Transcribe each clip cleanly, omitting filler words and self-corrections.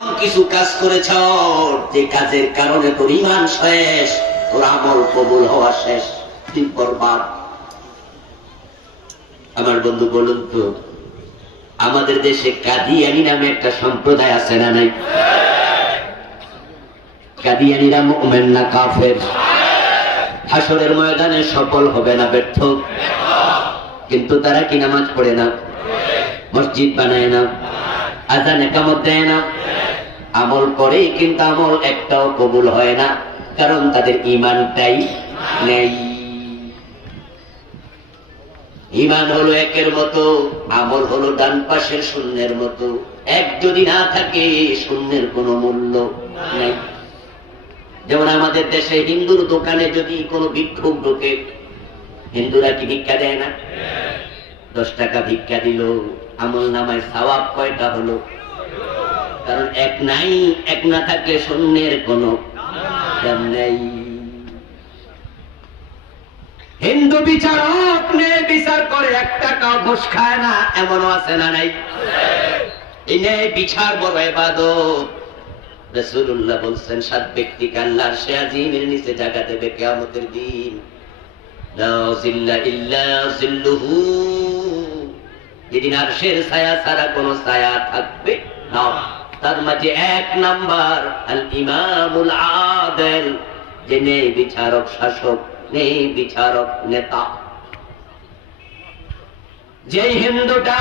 কিছু কাজ করেছ যে কাজের কারণে তোর ঈমান শেষ, তোর আমল কবুল হওয়া শেষ, তুই বরবাদ। আমার বন্ধু বলুন তো, আমাদের দেশে কাদিয়ানী নামে একটা সম্প্রদায় আছে না নাই? কাদিয়ানীরা মুমিন না কাফের? হাসরের ময়দানে সফল হবে না ব্যর্থ? কিন্তু তারা কি নামাজ পড়ে না, মসজিদ বানায় না, আযান ইকামত দেয় না, আমল করে কিন্তু আমল একটাও কবুল হয় না, কারণ তাদের ঈমানটাই নেই। ঈমান হলো একের মতো, আমল হলো ডান পাশের শূন্যের মতো। এক যদি না থাকে শূন্যের কোনো মূল্য নেই। যেমন আমাদের দেশে হিন্দুর দোকানে যদি কোনো ভিক্ষুক ঢোকে, হিন্দুরা কি ভিক্ষা দেয় না? 10 টাকা ভিক্ষা দিল, আমল নামায় সওয়াব কয়টা হলো? কারণ এক নাই, এক না থাকলে শূন্যের কোনো দাম নেই। হিন্দু বিচারক ন্যায় বিচার করে 1 টাকাও ঘুষ খায় না, এমনও আছে না নাই? এই ন্যায় বিচার বড় ইবাদত। রাসূলুল্লাহ বলছেন 7 ব্যক্তিকে আল্লাহ আরশে আজিমের নিচে জায়গা দেবে কিয়ামতের দিন। লা জিল্লা ইল্লা জিল্লুহু, যেদিন আরশের ছায়া ছাড়া কোনো ছায়া থাকবে না। তার মাঝে 1 নাম্বার আল ইমামুল আদিল, যে ন্যায় বিচারক শাসক, ন্যায় বিচারক নেতা। যে হিন্দুটা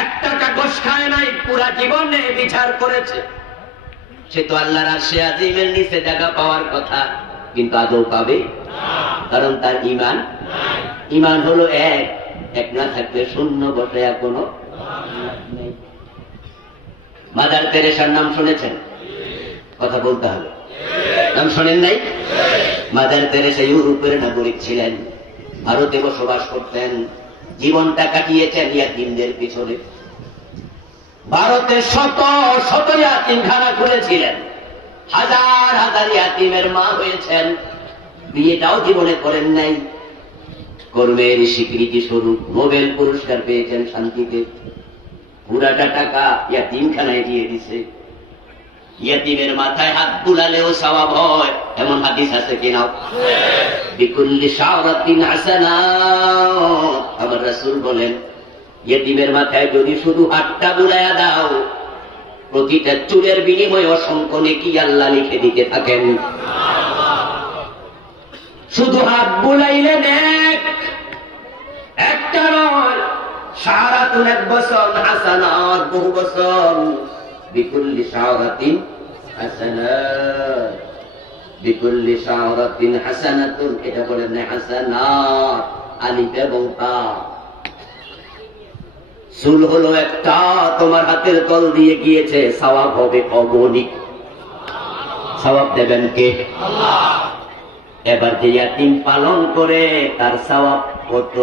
1 টাকা ঘুষ খায় নাই, পুরা জীবন ন্যায় বিচার করেছে, সে তো আল্লাহর আরশে আজিমের নিচে জায়গা পাওয়ার কথা, কিন্তু আদৌ পাবে? কারণ তার ঈমান নাই। ঈমান হলো এক না থাকলে শূন্য বসে কোনো নেই। মাদার তেরেসার নাম শুনেছেন? কথা বলতে হবে, নাম শোনেন নাই? মাদার তেরেসা ইউরোপের নাগরিক ছিলেন, ভারতে বসবাস করতেন, জীবনটা কাটিয়েছেন ইয়াতীমদের পিছনে। ভারতে শত শত ইয়াতীমখানা খুলেছিলেন, হাজার হাজার ইয়াতীমের মা হয়েছেন, বিয়েটাও জীবনে করেন নাই। কর্মের স্বীকৃতি স্বরূপ নোবেল পুরস্কার পেয়েছেন শান্তিতে। পুরাটা টাকা ইয়াতীমখানায় দিয়ে দিছে। ইয়াতীমের মাথায় হাত বুলালেও সওয়াব হয়, এমন হাদিস আছে কিনা? বিকুল্লি শাওরাতিন হাসানাত, আমার রাসূল বলেন, ইয়াতীমের মাথায় যদি শুধু হাতটা বুলায়া দাও, প্রতিটা চুলের বিনিময়ে অসংখ্য নেকি আল্লাহ লিখে দিতে থাকেন। শুধু হাত বুলাইলে নেক, একটা নয়, শাওরাতুন 1 বছর, হাসানাত বহু বছর। বিকুল্লি শাওরাতিন হাসানাত, বিকুল্লি শাওরাতিন হাসানাতুন, এটা বলেন না হাসানাত, আলিফ এবং তা। চুল হলো একটা, তোমার হাতের তল দিয়ে গিয়েছে, সওয়াব হবে অগণিত। সওয়াব দেবেন কে? আল্লাহ। এবার যে ইয়াতীম পালন করে তার সওয়াব কত?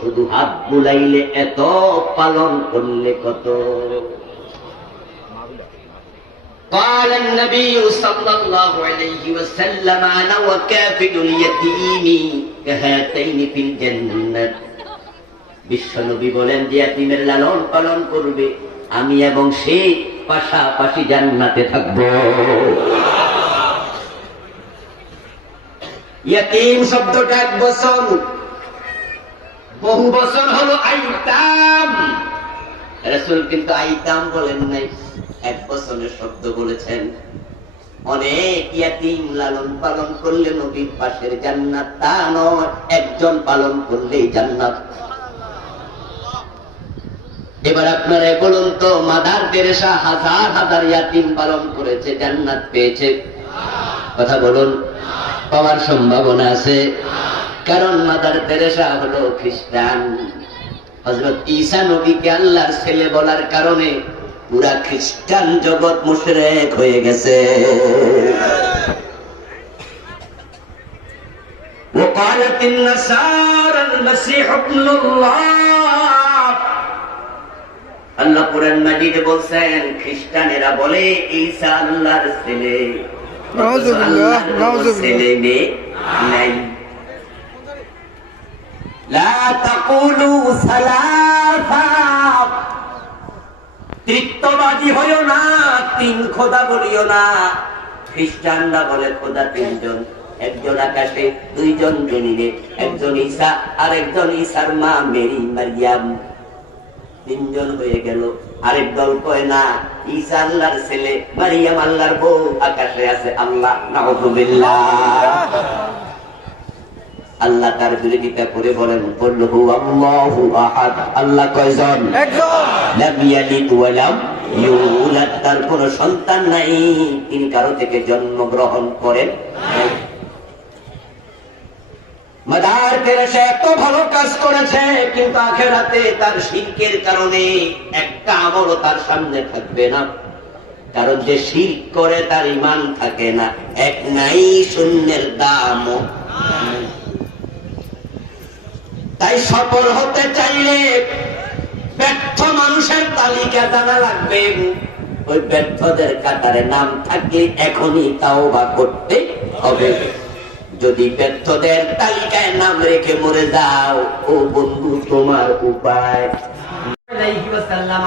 শুধু হাত বুলাইলে এত, পালন করলে কত? قال النبي صلى الله عليه وسلم انا وكافل اليتيم كهاتين في الجنه। বিশ্বনবী বলেন, যে ইয়াতীমের লালন পালন করবে, আমি এবং সে পাশাপাশি জান্নাতে থাকব। ইয়াতীম শব্দটা 1 বছর, বহু বছর হলো আইতাম। রাসূল কিন্তু আইতাম বলেন নাই, 1 বছরের শব্দ বলেছেন। অনেক ইয়াতীম লালন পালন করলে নবীর পাশের জান্নাত, তা নয়, একজন পালন করলেই জান্নাত। এবার আপনারা বলুন তো, মাদার তেরেসা হাজার হাজার ইয়াতীম পালন করেছে, জান্নাত পেয়েছে? কথা বলুন, পাওয়ার সম্ভাবনা আছে? কারণ মাদার তেরেসা হলো খ্রিস্টান। হযরত ঈসা নবীকে আল্লাহর ছেলে বলার কারণে পুরা খ্রিস্টান জগৎ মুশরিক হয়ে গেছে। وقالت النصارى المسيح ابن الله। আল্লাহ কুরআন মাজিদে বলছেন, খ্রিস্টানেরা বলে ঈসা আল্লাহর ছেলে। নাউযুবিল্লাহ, ছেলে মেয়ে নাই। লা তাকুলু সালাসা, তৃত্ববাদী হইও না, তিন খোদা বলিও না। খ্রিস্টানরা বলে খোদা তিনজন, একজন আকাশে, দুইজন জমিনে, একজন ঈসা আর একজন ঈসার মা মেরি মারিয়াম, তিনজন হয়ে গেল। আরেক দল কয় না, ঈসা আল্লাহর ছেলে, মারিয়াম আল্লাহর বউ, আকাশে আছে আল্লাহ। নাউযুবিল্লাহ। আল্লাহ তার বিরোধিতা করে বলেন কুল হুয়াল্লাহু আহাদ। আল্লাহ কয়জন? একজন। লাম ইয়ালিদ ওয়া লাম ইউলাদ, তার কোনো সন্তান নাই, তিনি কারো থেকে জন্মগ্রহণ করেন নাই। মাদার তেরেসা এত ভালো কাজ করেছে, কিন্তু আখিরাতে তার শিরকের কারণে একটা আমলও তার সামনে থাকবে না। কারণ যে শিরক করে তার ঈমান থাকে না, এক নাই শূন্যের দামও। তাই সফল হতে চাইলে ব্যর্থ মানুষের তালিকা জানা লাগবে। ওই ব্যর্থদের কাতারে নাম থাকলে এখনই তাওবা করতে হবে। যদি ব্যর্থদের তালিকায় নাম রেখে মরে যাও, ও বন্ধু তোমার উপায়।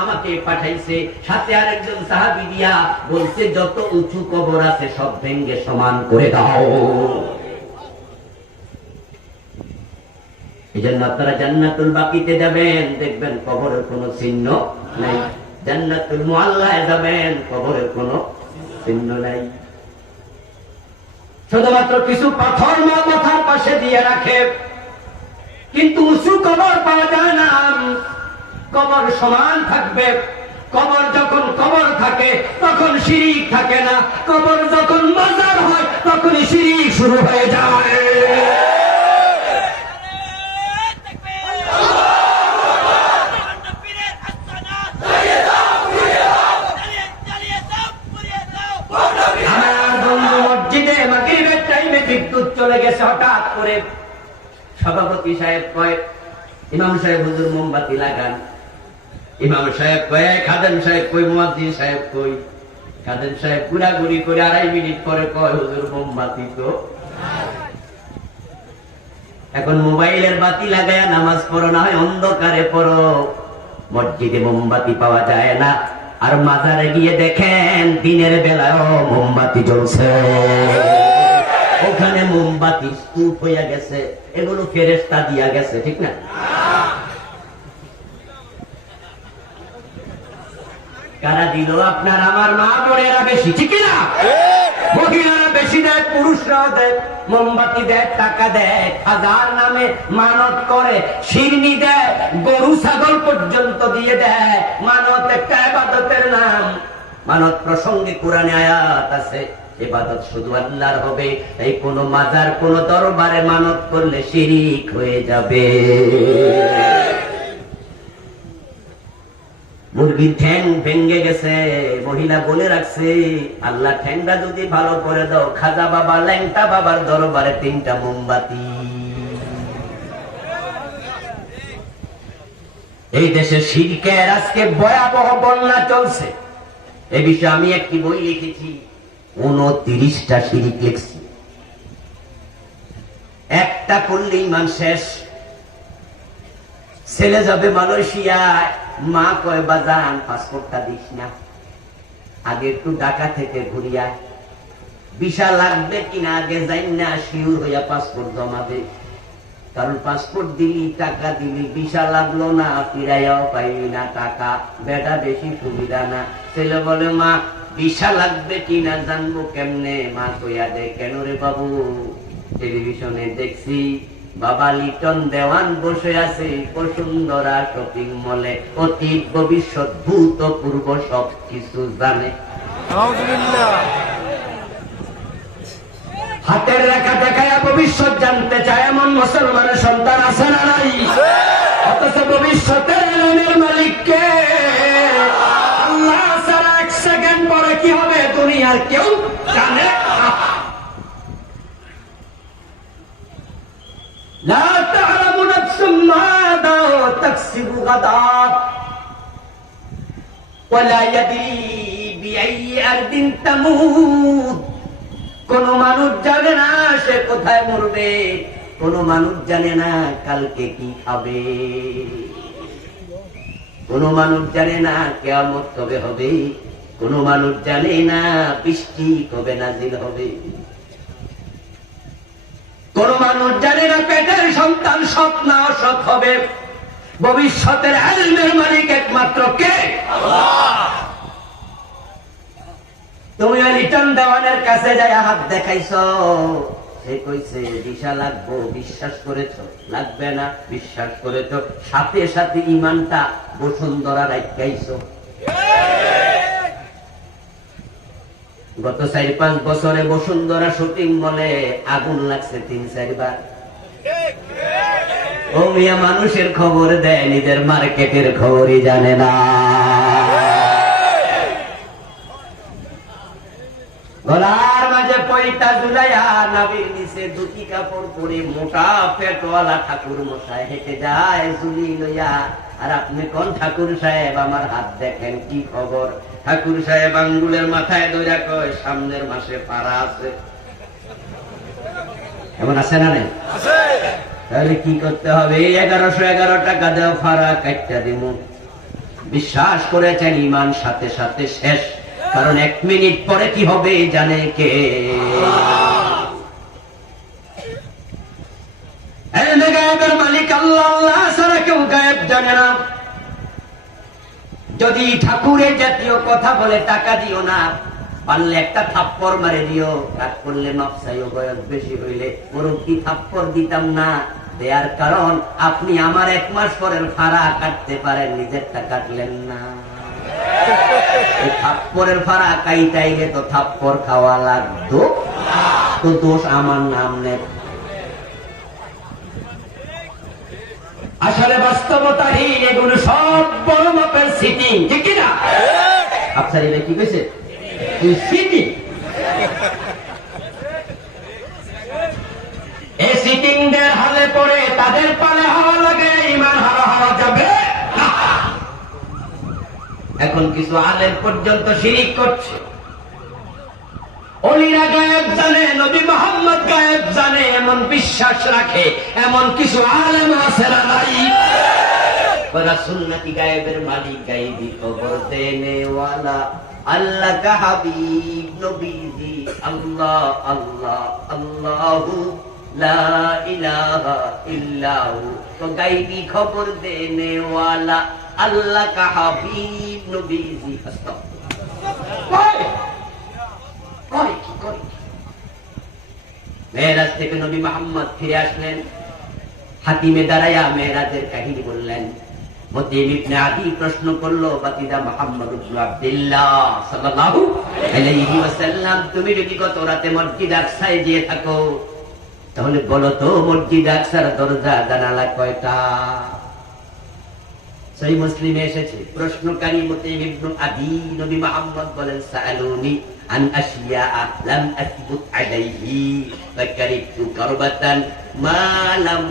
আমাকে পাঠাইছে, সাথে আরেকজন সাহাবী দিয়া বলছে যত উঁচু কবর আছে সব ভেঙ্গে সমান করে দাও। এই জন্য আপনারা জান্নাতুল বাকিতে যাবেন, দেখবেন কবরের কোনো চিহ্ন নাই। জান্নাতুল মুআল্লায় যাবেন, কবরের কোনো চিহ্ন নাই। শুধুমাত্র কিছু পাথর মাথার পাশে দিয়ে রাখে, কিন্তু উঁচু কবর পাওয়া যায় না। কবর সমান থাকবে। কবর যখন কবর থাকে তখন শিরিক থাকে না, কবর যখন মাজার হয় তখনই শিরিক শুরু হয়ে যায়। বিদ্যুৎ চলে গেছে হঠাৎ করে, সভাপতি সাহেব কয় ইমাম সাহেব হুজুর মোমবাতি লাগান। ইমাম সাহেব কয়, খাদেম সাহেব কই, মুয়াজ্জিন সাহেব কই। খাদেম সাহেব ঘুরাঘুরি করে 2.5 মিনিট পরে কয় হুজুর মোমবাতি তো। এখন মোবাইলের বাতি লাগায় নামাজ পড়ো, না হয় অন্ধকারে পড়ো। মসজিদে মোমবাতি পাওয়া যায় না, আর মাজারে গিয়ে দেখেন দিনের বেলায়ও মোমবাতি জ্বলছে। ওখানে মোমবাতি স্তূপ হইয়া গেছে, এগুলো ফেরেশতা দিয়া গেছে, ঠিক না? কারা দিল? আপনার আমার মা বোনেরা বেশি, ঠিক না? মহিলারা বেশি দেয়, পুরুষরাও দেয়। মোমবাতি দেয়, টাকা দেয়, খাজার নামে মানত করে, শিরনি দেয়, গরু ছাগল পর্যন্ত দিয়ে দেয়। মানত একটা ইবাদতের নাম। মানত প্রসঙ্গে কোরআনে আয়াত আছে, ইবাদত শুধু আল্লাহর হবে। তাই কোন মাজার, কোন দরবারে মানত করলে শিরিক হয়ে যাবে। মুরগির ঠ্যাং ভেঙে গেছে, মহিলা বলে রাখছে আল্লাহ ঠ্যাংটা যদি ভালো করে দাও, খাজা বাবা ল্যাংটা বাবার দরবারে 3টা মোমবাতি। এই দেশে শিরকের আজকে ভয়াবহ বন্যা চলছে। এ বিষয়ে আমি একটি বই লিখেছি, 29টা শিরিক লিখছি। একটা করলে ঈমান শেষ। ছেলে যাবে মালয়েশিয়ায়, মা কয় বাজান পাসপোর্টটা দিস না, আগে একটু ঢাকা থেকে ঘুরিয়া, ভিসা লাগবে কিনা আগে যাই না শিওর হইয়া পাসপোর্ট জমা দে। কারণ পাসপোর্ট দিলি, টাকা দিলি, ভিসা লাগলো না, ফিরাইয়াও পাইলি না টাকা, বেটা বেশি সুবিধা না। ছেলে বলে মা ভিসা লাগবে কিনা জানবো কেমনে? মা কইয়া দে, কেন রে বাবু? টেলিভিশনে দেখছি বাবা লিটন দেওয়ান বসে আছে বসুন্ধরা শপিং মলে, অতীত ভবিষ্যৎ ভূতপূর্ব সব কিছু জানে। হাতের রেখা দেখায় ভবিষ্যৎ জানতে চায় এমন মুসলমানের সন্তান আছে না নাই? অথচ ভবিষ্যতের এলেমের মালিককে আল্লাহ ছাড়া 1 সেকেন্ড পরে কি হবে দুনিয়ার কেউ জানে না। لا تعلم نفس ماذا تكسب غدا ولا يدري بأي أرض تموت। কোন মানুষ জানে না সে কোথায় মরবে, কোন মানুষ জানে না কালকে কি খাবে। কোন মানুষ জানে না কিয়ামত কবে হবে, কোন মানুষ জানে না বৃষ্টি কবে নাজিল হবে, কোন মানুষ জানে না পেটের সন্তান সৎ না অসৎ হবে। ভবিষ্যতের ইলমের মালিক একমাত্র কে? আল্লাহ। তুমি লিটন দেওয়ানের কাছে যাই হাত দেখাইছো, সে কইছে দিশা লাগবো, বিশ্বাস করেছো? লাগবে না, বিশ্বাস করেছো? সাথে সাথে ইমানটা বসুন্ধরা রাখাইছো। গত 4-5 বছরে বসুন্ধরা শুটিং মলে আগুন লাগছে 3-4 বার। ও মিয়া, মানুষের খবর দেয়, নিজের মার্কেটের খবরই জানে না। গলার মাঝে পয়টা ঝুলাইয়া নাবির নিচে দুটি কাপড় পরে মোটা পেটওয়ালা ঠাকুর মশাই হেঁটে যায় ঝুলি লইয়া। আর আপনি কোন ঠাকুর সাহেব, আমার হাত দেখেন, কি খবর? ঠাকুর সাহেব আঙ্গুলের মাথায় দইরা কয়, সামনের মাসে পারা আছে। এমন আছে না নেই? তাহলে কি করতে হবে? 1111 টাকা দেও, ফারা কাটটা দিব। বিশ্বাস করেছেন, ইমান সাথে সাথে শেষ। কারণ 1 মিনিট পরে কি হবে জানে কে? গায়েবের মালিক আল্লাহ, আল্লাহ ছাড়া কেউ গায়েব জানে না। যদি ঠাকুরের জাতীয় কথা বলে টাকা দিও না, পারলে একটা থাপ্পড় মারে দিও। কাজ করলে নকশাইও, বয়স বেশি হইলে মুরব্বি থাপ্পড় দিতাম না। দেয়ার কারণ আপনি আমার 1 মাস পরের ভাড়া কাটতে পারেন, নিজেরটা কাটলেন না। থাপ্পড়ের ভাড়া কাইটাইলে তো থাপ্পড় খাওয়া লাগতো, তো দোষ আমার নাম নেই। আসলে বাস্তবতাহীন এগুলো সব বড় মাপের সিটিং, ঠিক কিনা? আফসারি ভাই কি কইছে? সিটিং। এই সিটিং দের হালে পড়ে তাদের পালে হাওয়া লাগে, ইমান হারা হওয়া যাবে না। এখন কিছু আলেম পর্যন্ত শিরিক করছে। ওলিরা গায়েব জানে, নবী মুহাম্মদ গায়েব জানে, এমন বিশ্বাস রাখে। এমন কিছু আলেম আছে না নাই? রাসূল নাকি গায়েবের মালিক, গায়েবী খবর দেনে ওয়ালা, আল্লাহ কা হাবিব নবীজি আল্লাহ আল্লাহ আল্লাহু লা ইলাহা ইল্লাহু। তো গায়েবী খবর দেনে ওয়ালা আল্লাহ কা হাবিব নবীজি। মেরাজ থেকে নবী মুহাম্মদ ফিরে আসলেন, হাতিমে দাঁড়াইয়া মেরাজের কাহিনী বললেন। মুতিম ইবনে আদি প্রশ্ন করলো, বাতিদা মুহাম্মদ ইবনে আব্দুল্লাহ সাল্লাল্লাহু আলাইহি ওয়াসাল্লাম, তুমি যদি গত রাতে মসজিদ আকসায় গিয়ে থাকো, তাহলে বলো তো মসজিদ আকসার দরজা জানালা কয়টা? সহিহ মুসলিমে এসেছে। প্রশ্নকারী মুতিম ইবনে আদি, নবী মুহাম্মদ বলেন, সাআলুনি আন আশিয়াআ লাম আসবুত আলাইহি ফাকারিতু কারবাতান মা লাম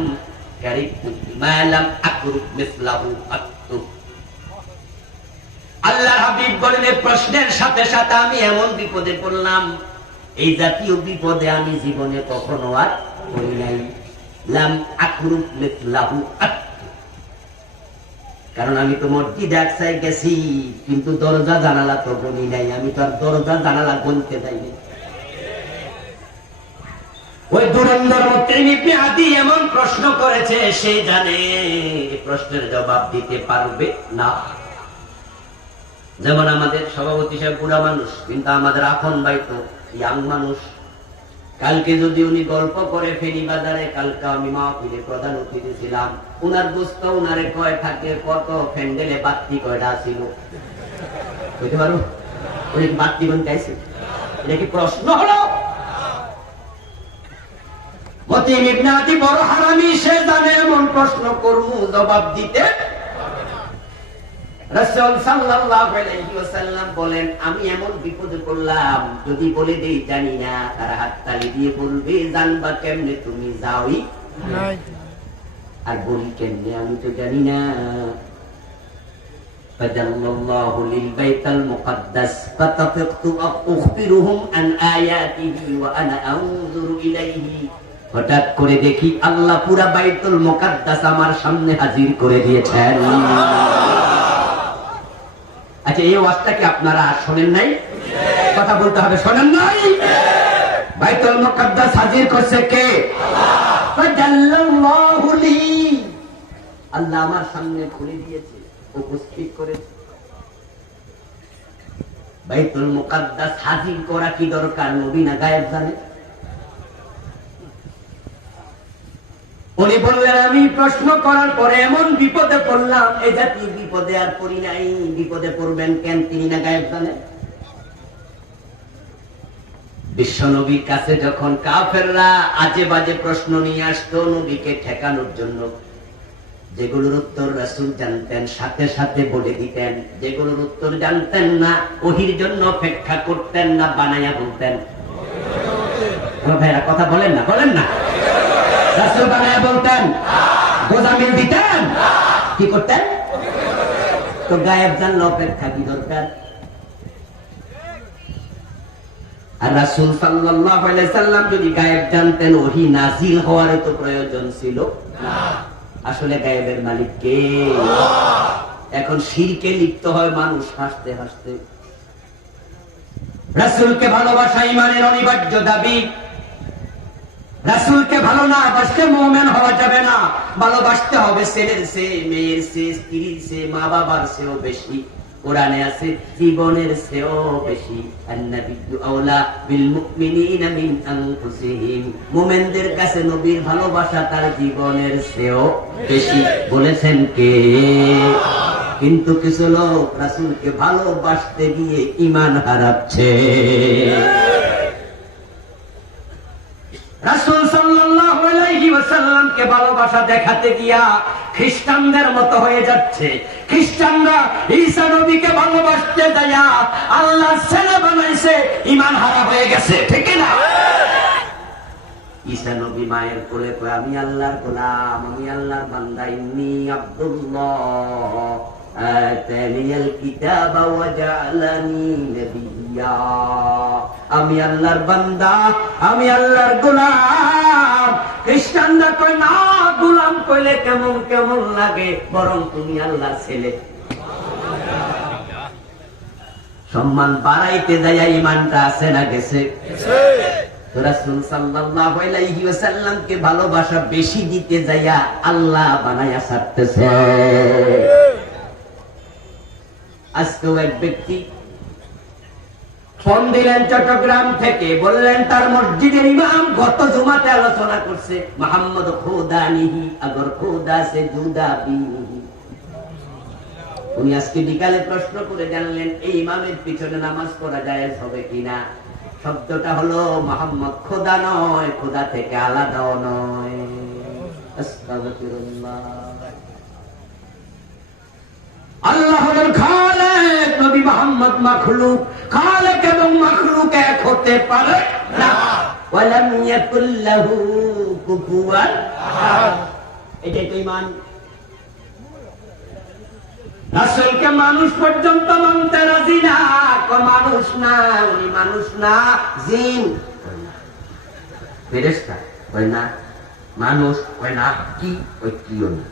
আল্লাহ হাবিব বলেন, প্রশ্নের সাথে সাথে আমি এমন বিপদে পড়লাম, এই জাতীয় বিপদে আমি জীবনে কখনো আর পড়ি নাই। লাম আকরুব মিসলাহু, কারণ আমি তো মসজিদ আকসায় গেছি, কিন্তু দরজা জানালা তো বলি নাই। আমি তো আর দরজা জানালা বলতে যাইনি। ওই দুরন্দর মুতিম ইবনে আদি এমন প্রশ্ন করেছে, সে জানে প্রশ্নের জবাব দিতে পারবে না। যেমন আমাদের সভাপতি সাহেব বুড়া মানুষ, কিন্তু আমাদের আপন ভাই তো ইয়াং মানুষ। কালকে যদি উনি গল্প করে ফেরি বাজারে, কালকে আমি মাহফিলে প্রধান অতিথি ছিলাম, উনার দোস্ত উনারে কয় থাকে, কত ফ্যান্ডেলে বাতি কয়টা ছিল বুঝতে পারো? উনি বাতি বলতে চাইছে, এটা কি প্রশ্ন হলো? মুতিম ইবনে আদি বড় হারামি, সে জানে এমন প্রশ্ন করমু জবাব দিতে। রাসূল সাল্লাল্লাহু আলাইহি ওয়াসাল্লাম বলেন, আমি এমন বিপদে পড়লাম, যদি বলে দেই জানি না, তারা হাততালি দিয়ে বলবে, জানবা কেমনে তুমি যাওই নাই? আর বলি কেমনে, আমি তো জানি না। ফাজাল্লাল্লাহু লিল বাইতাল মুকদ্দাস ফাতাফিকতু আখবিরুহুম আন আয়াতিহি ওয়া আনা আনজুরু ইলাইহি। হঠাৎ করে দেখি আল্লাহ পুরা বাইতুল মুকদ্দাস আমার সামনে হাজির করে দিয়েছেন। আচ্ছা, এই ওয়াজটা কি আপনারা শোনেন নাই? কথা বলতে হবে, শোনেন নাই? বাইতুল মুকাদ্দাস হাজির করছে কে? ফাজাল্লাল্লাহু লি, আল্লাহ আমার সামনে খুলে দিয়েছে, উপস্থিত করেছে। বাইতুল মুকাদ্দাস হাজির করা কি দরকার? নবী না গায়েব জানে? উনি বললেন, আমি প্রশ্ন করার পরে এমন বিপদে পড়লাম, এই জাতীয় বিপদে আর পড়ি নাই। বিপদে পড়বেন কেন? তিনি না গায়েব জানেন? বিশ্ব নবীর কাছে যখন কাফেররা আজে বাজে প্রশ্ন নিয়ে আসতো নবীকে ঠেকানোর জন্য, যেগুলোর উত্তর রাসূল জানতেন সাথে সাথে বলে দিতেন, যেগুলোর উত্তর জানতেন না ওহির জন্য অপেক্ষা করতেন না, বানায়া বলতেন। ভাইরা কথা বলেন না, বলেন না? রাসূল বানায়া বলতেন, গোজামিল দিতেন, কি করতেন? তো গায়েব জানলে অপেক্ষা কি দরকার? আর রাসূল সাল্লাল্লাহু আলাইহি সাল্লাম যদি গায়েব জানতেন, ওহী নাযিল হওয়ার তো প্রয়োজন ছিল না। আসলে গায়েবের মালিক কে? এখন শিরকে লিপ্ত হয় মানুষ হাসতে হাসতে। রাসূলকে ভালোবাসা ঈমানের অনিবার্য দাবি। রাসূলকে ভালো না বাসতে মুমিন হওয়া যাবে না। ভালোবাসতে হবে ছেলের চেয়ে, মেয়ের চেয়ে, স্ত্রীর চেয়ে, মা বাবার চেয়েও বেশি। কোরআনে আছে জীবনের চেয়েও বেশি। আন-নাবিয়্যু আওলা বিল মুমিনিনা মিন আনফুসিহিম, মুমিনদের কাছে নবীর ভালোবাসা তার জীবনের চেয়েও বেশি। বলেছেন কে? কিন্তু কিছু লোক রাসূলকে ভালোবাসতে গিয়ে ঈমান হারাচ্ছে। রাসূল সাল্লাল্লাহু আলাইহি ওয়াসাল্লামকে ভালোবাসা দেখাতে গিয়া খ্রিস্টানদের মতো হয়ে যাচ্ছে। খ্রিস্টানরা ঈসা নবীকে ভালোবাসতে দেয়া আল্লাহর ছেলে বানাইছে, ঈমান হারা হয়ে গেছে, ঠিক না? ঈসা নবী মায়ের কোলে কয়, আমি আল্লাহর গোলাম, আমি আল্লাহর বান্দা, ইন্নী আব্দুল্লাহ আতানিয়াল কিতাবা ওয়া জাআলানি নবিয়্যা, আমি আল্লাহর বান্দা, আমি আল্লাহর গোলাম। খ্রিস্টানরা কয়, না, গোলাম কইলে কেমন কেমন লাগে, বরং তুমি আল্লাহর ছেলে। সম্মান বাড়াইতে যায় ঈমানটা আছে না গেছে? রাসূল সাল্লাল্লাহু আলাইহি ওয়াসাল্লামকে ভালোবাসা বেশি দিতে যাইয়া আল্লাহ বানায়া ছাড়তেছে। আজকেও এক ব্যক্তি ফোন দিলেন চট্টগ্রাম থেকে, বললেন তার মসজিদের ইমাম গত জুমাতে আলোচনা করছে মুহাম্মদ খুদা নিহি আগর খুদা সে জুদা বিহি। উনি আজকে বিকালে প্রশ্ন করে জানলেন এই ইমামের পিছনে নামাজ পড়া জায়েজ হবে কিনা। শব্দটা হলো মুহাম্মদ খোদা নয়, খোদা থেকে আলাদাও নয়। আস্তাগফিরুল্লাহ। আল্লাহ হলেন খালেক, নবী মুহাম্মদ মাখলুক। খালেক এবং মাখলুক এক হতে পারে না। ওয়ালাম ইয়াকুল লাহু কুফুয়ান আহাদ। এটাই তো ঈমান। রাসূলকে মানুষ পর্যন্ত মানতে রাজি না। মানুষ না, উনি মানুষ না, জিন। ফেরেশতা কয় না, মানুষ কয় না, কি ওই কিও না।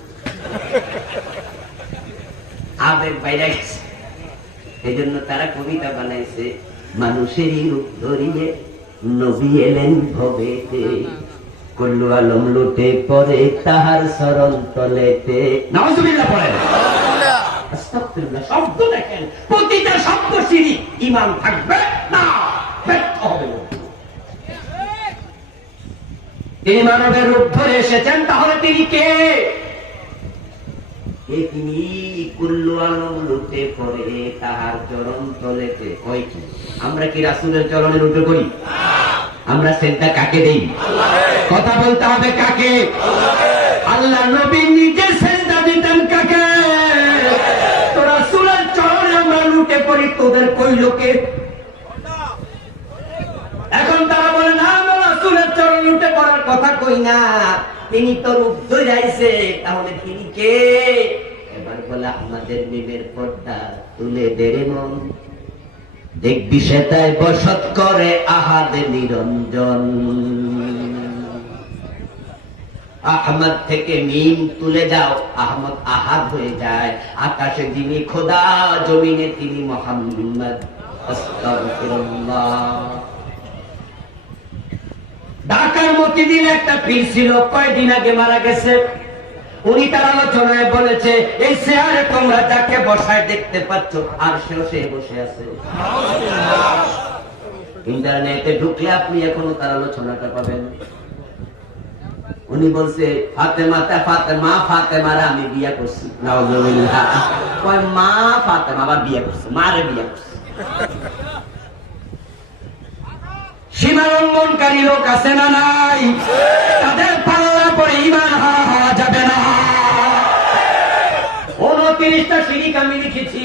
আবেগ বাইরে গেছে। এই জন্য তারা কবিতা বানাইছে, মানুষেরই রূপ ধরিয়ে নবী এলেন ভবেতে, কুল্লু আলম লুটে পরে তাহার শরণ তলেতে। নাউজুবিল্লাহ পড়েন। আস্তাগফিরুল্লাহ। শব্দ দেখেন, প্রতিটা শব্দ শিরক। ঈমান থাকবে না, ব্যর্থ হবে। তিনি মানবের রূপ ধরে এসেছেন, তাহলে তিনি কে? তিনি কুল্লু আলম লুটে পড়ে তাহার চরণ তলেতে। কয় কি আমরা কি রাসূলের চরণে লুটে করি? আমরা সেজদা কাকে দেই? কথা বলতে হবে কাকে? আল্লাহ নবী নিজে সেজদা দিতেন কাকে? তো রাসূলের চরণে আমরা লুটে পড়ি, তোদের কইল কে? এখন তারা বলে না, আমরা রাসূলের চরণে লুটে পড়ার কথা কই না, তিনি তো রূপ ধরাইছে, তাহলে তিনি কে? এবার বলে আমাদের নিমের পর্দা তুলে দেরে মন, দেখবি সেটাই বসত করে আহাদে নিরঞ্জন। আহমদ থেকে মিম তুলে যাও, আহমদ আহাদ হয়ে যায়। আকাশে যিনি খোদা, জমিনে তিনি মুহাম্মদ। আস্তাগফিরুল্লাহ। ঢাকার মতিঝিলে একটা পীর ছিল, কয়েকদিন আগে মারা গেছে। উনি তার আলোচনায় বলেছে, এই চেয়ারে তোমরা যাকে বসায় দেখতে পাচ্ছ, আর সেও সে বসে আছে। ইন্টারনেটে ঢুকলে আপনি এখনো তার আলোচনাটা পাবেন। উনি বলছে, ফাতেমারা আমি বিয়ে করছি। নাউজুবিল্লাহ। কয় মা ফাতেমা আবার বিয়ে করছে, মারে বিয়ে করছে। সীমালঙ্ঘনকারী লোক আছে না নাই? তাদের পাল্লা পরে ঈমান হারা হওয়া যাবে না। 29টা শিরিক আমি লিখেছি,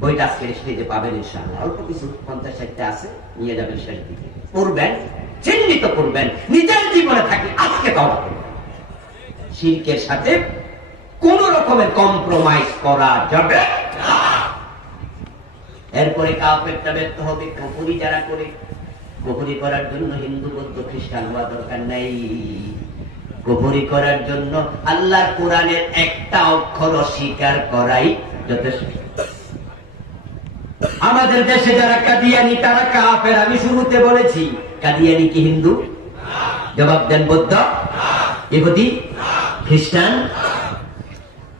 বইটা আজকে স্টেজে পাবেন ইনশাআল্লাহ। অল্প কিছু 50-60টা আছে, নিয়ে যাবেন শেষ দিকে। পড়বেন, চিহ্নিত করবেন, নিজের জীবনে থাকলে আজকে তওবা করবেন। শিরকের সাথে কোন রকমের কম্প্রোমাইজ করা যাবে না। এরপরে কাফেরটা ব্যক্ত হবে। কুফরি যারা করে, কুফরি করার জন্য হিন্দু বৌদ্ধ খ্রিস্টান হওয়া দরকার নাই। কুফরি করার জন্য আল্লাহর কোরআনের একটা অক্ষর অস্বীকার করাই যথেষ্ট। আমাদের দেশে যারা কাদিয়ানি তারা কাফের। আমি শুরুতে বলেছি, কাদিয়ানি কি হিন্দু? জবাব দেন। বৌদ্ধ, ইহুদি, খ্রিস্টান,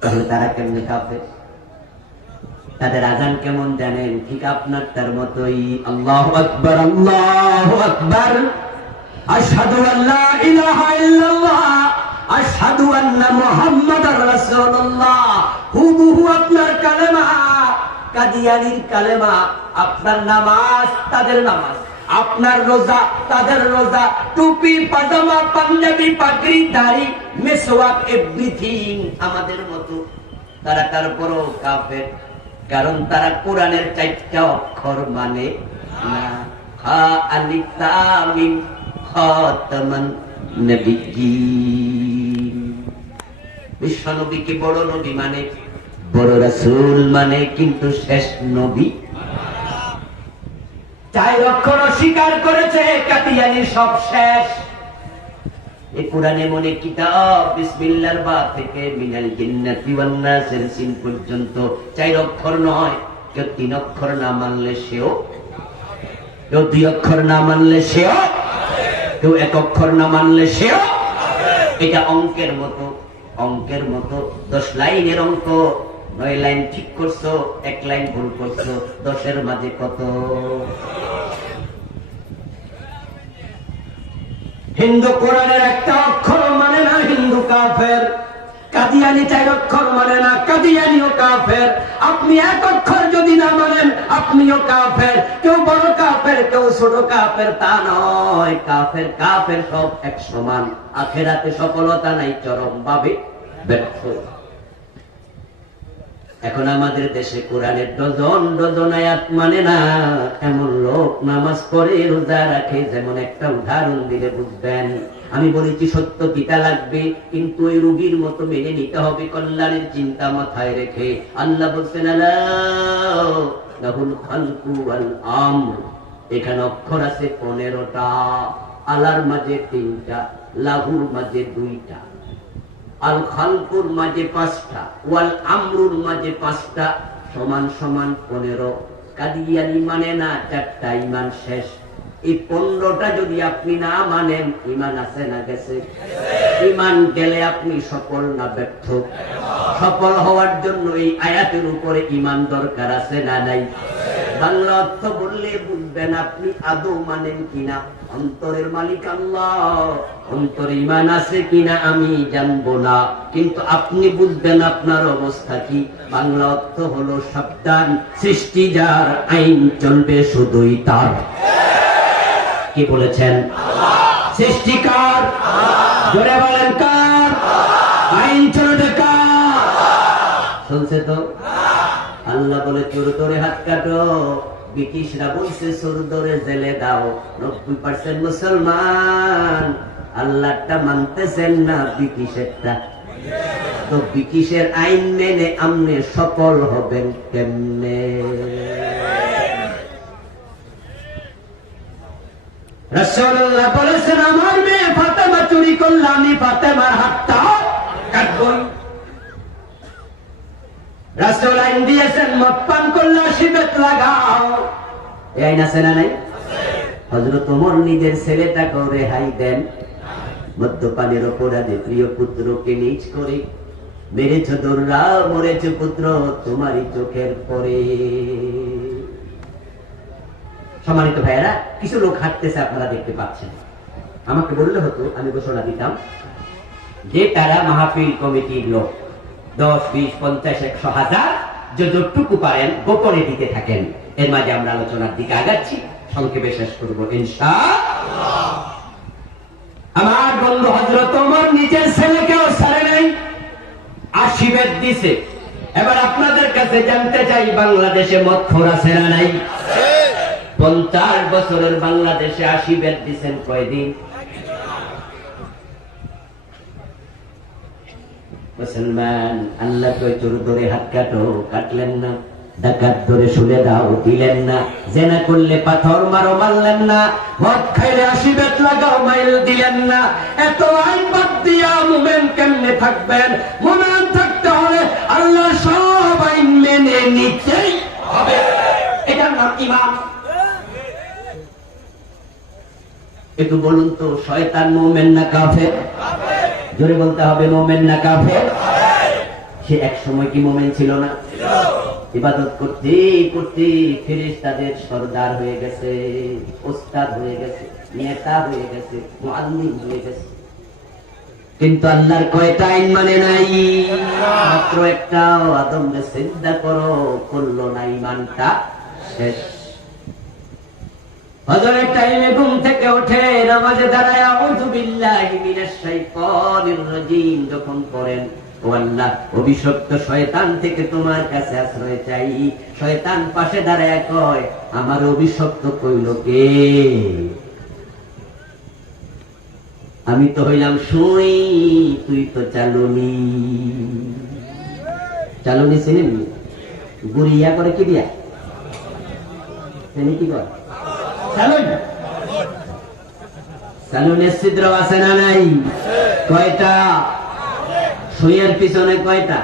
তাহলে তারা কেমনে কাফের? তাদের আযান কেমন জানেন? ঠিক আপনার তার মতোই। আল্লাহু আকবার, আল্লাহু আকবার, আশহাদু আল্লা ইলাহা ইল্লাল্লাহ, আশহাদু আন্না মুহাম্মাদার রাসূলুল্লাহ। হুবহু আপনার কালেমা, কাদিয়ানির কালেমা। আপনার নামাজ তাদের নামাজ, আপনার রোজা তাদের রোজা, টুপি, পাজামা, পাঞ্জাবি, পাগড়ি, দাড়ি, মেসওয়াক, এভরিথিং আমাদের মতো। তারা তারপরও কাফের, কারণ তারা কোরআনের 4টা অক্ষর মানে না। হা আলিফ লাম মিম খাতামান নবিয়্যিন। বিশ্ব নবীকে বড় নবী মানে, বড় রাসূল মানে, কিন্তু শেষ নবী। 4 অক্ষর অস্বীকার করেছে, কাদিয়ানি সব শেষ। এই কোরআন এমন এক কিতাব, বিসমিল্লাহর বা থেকে মিনাল জিন্নাতি ওয়ান নাসের সিন পর্যন্ত 4 অক্ষর নয়। কেউ 3 অক্ষর না মানলে সেও, কেউ 2 অক্ষর না মানলে সেও, কেউ 1 অক্ষর না মানলে সেও। এটা অঙ্কের মতো, অঙ্কের মতো। 10 লাইনের অঙ্ক, 9 লাইন ঠিক করছো, 1 লাইন ভুল করছো, 10-এর মাঝে কত? হিন্দু কোরআনের একটা অক্ষর মানে না, হিন্দু কাফের। কাদিয়ানি 4 অক্ষর মানে না, কাদিয়ানিও কাফের। আপনি 1 অক্ষর যদি না মানেন, আপনিও কাফের। কেউ বড় কাফের, কেউ ছোট কাফের, তা নয়। কাফের কাফের সব এক সমান। আখিরাতে সফলতা নাই, চরম ভাবে ব্যর্থ। এখন আমাদের দেশে কোরআনের ডজন ডজন আয়াত মানে না এমন লোক নামাজ পড়ে, রোজা রাখে। যেমন একটা উদাহরণ দিলে বুঝবেন। আমি বলেছি সত্য পিতা লাগবে, কিন্তু ওই রোগীর মতো মেনে নিতে হবে, কল্যাণের চিন্তা মাথায় রেখে। আল্লাহ বলছেন, আলা লাহুল খালকু ওয়াল আমর। এখানে অক্ষর আছে 15টা। আলার মাঝে 3টা, লাহুর মাঝে 2টা, আল খালকুর মাঝে 5টা, ওয়াল আমরুর মাঝে 5টা, সমান সমান 15। কাদিয়ানি মানে না 4টা, ঈমান শেষ। এই 15টা যদি আপনি না মানেন, ঈমান আছে না গেছে? ঈমান গেলে আপনি সফল না ব্যর্থ? সফল হওয়ার জন্য এই আয়াতের উপরে ঈমান দরকার আছে না নাই? বাংলা অর্থ বললে বুঝবেন আপনি আদৌ মানেন কিনা। অন্তরের মালিক আল্লাহ, অন্তরে ঈমান আছে কিনা আমি জানবো না, কিন্তু আপনি বুঝবেন আপনার অবস্থা কি। বাংলা অর্থ হলো সাবধান, সৃষ্টি যার, আইন চলবে শুধুই তার। কি বলেছেন? সৃষ্টিকার, জোরে বলেন কার? আইন চলবে কার? শুনছে তো? আল্লাহ বলে চোর ধরে হাত কাটো। ব্রিটিশরা বলছে চোর ধরে জেলে দাও। 90% মুসলমান আল্লাহটা মানতেছেন না, ব্রিটিশেরটা। তো ব্রিটিশের আইন মেনে আপনি সফল হবেন কেমনে? রাসূলুল্লাহ বলেছেন আমার মেয়ে ফাতেমা চুরি করলে আমি ফাতেমার হাতটা কাটবই। রাসূল আইন দিয়েছেন মদ পান করলে 80 বেত লাগাও। এই আইন আছে না নাই? হযরত ওমর নিজের ছেলেটাকে রেহাই দেন। মদ্যপানের অপরাধে প্রিয় পুত্রকে নিজ করে মেরেছ দোররা, মরেছ পুত্র তোমারই চোখের পরে। সম্মানিত ভাইয়েরা, কিছু লোক হাঁটতেছে আপনারা দেখতে পাচ্ছেন। আমাকে বললে হতো, আমি ঘোষণা দিতাম যে তারা মাহফিল কমিটির লোক 10, 20, 50, 100, 1000 যতটুকু পারেন গোপনে দিতে থাকেন। এর মাঝে আমরা আলোচনার দিকে আগাচ্ছি, সংক্ষেপে শেষ করব ইনশাআল্লাহ। আমার বন্ধু হযরত ওমর নিজের ছেলেকেও ছাড়ে নাই, 80 বেত দিছে। এবার আপনাদের কাছে জানতে চাই, বাংলাদেশে মদখোর আছে না নাই? 50 বছরের বাংলাদেশে 80 বেত দিচ্ছেন কয়দিন? মুসলমান, আল্লাহ কই চোর ধরে হাত কাটো, কাটলেন না। ডাকাত ধরে শুলে দাও, দিলেন না। জেনা করলে পাথর মারো, মারলেন না। মদ খাইলে 80 বেত লাগাও, মাইল দিলেন না। এত আইন বাদ দিয়া মুমিন কেমনে থাকবেন? মুমিন থাকতে হলে আল্লাহ সব আইন মেনে নিতেই হবে। এটার নাম ঈমান। একটু বলুন তো, শয়তান মুমিন না কাফের? জোরে বলতে হবে, মুমিন না কাফের? সে এক সময় কি মুমিন ছিল না? ইবাদত করতে করতে ফেরেশতাদের সরদার হয়ে গেছে, ওস্তাদ হয়ে গেছে, নেতা হয়ে গেছে, মুআল্লিম হয়ে গেছে। কিন্তু আল্লাহর কয়টা আইন মানে নাই? মাত্র একটা। আদমকে সিজদা করো, করলো না, ঈমানটা শেষ। ফজরের টাইমে ঘুম থেকে উঠে নামাজে দাঁড়ায় আউযু বিল্লাহি মিনাশ শাইতানির রাজীম যখন পড়েন, ও আল্লাহ, অভিশপ্ত শয়তান থেকে তোমার কাছে আশ্রয় চাই। শয়তান পাশে দাঁড়ায় কয়, আমার অভিশপ্ত কইল কে? আমি তো হইলাম সুই, তুই তো চালুনি। চালুনি চিনেন? গুড়িয়া করে কি দিয়া কি করে? সালুনের ছিদ্র আছে না নাই? কয়টা? সুইয়ের পিছনে কয়টা?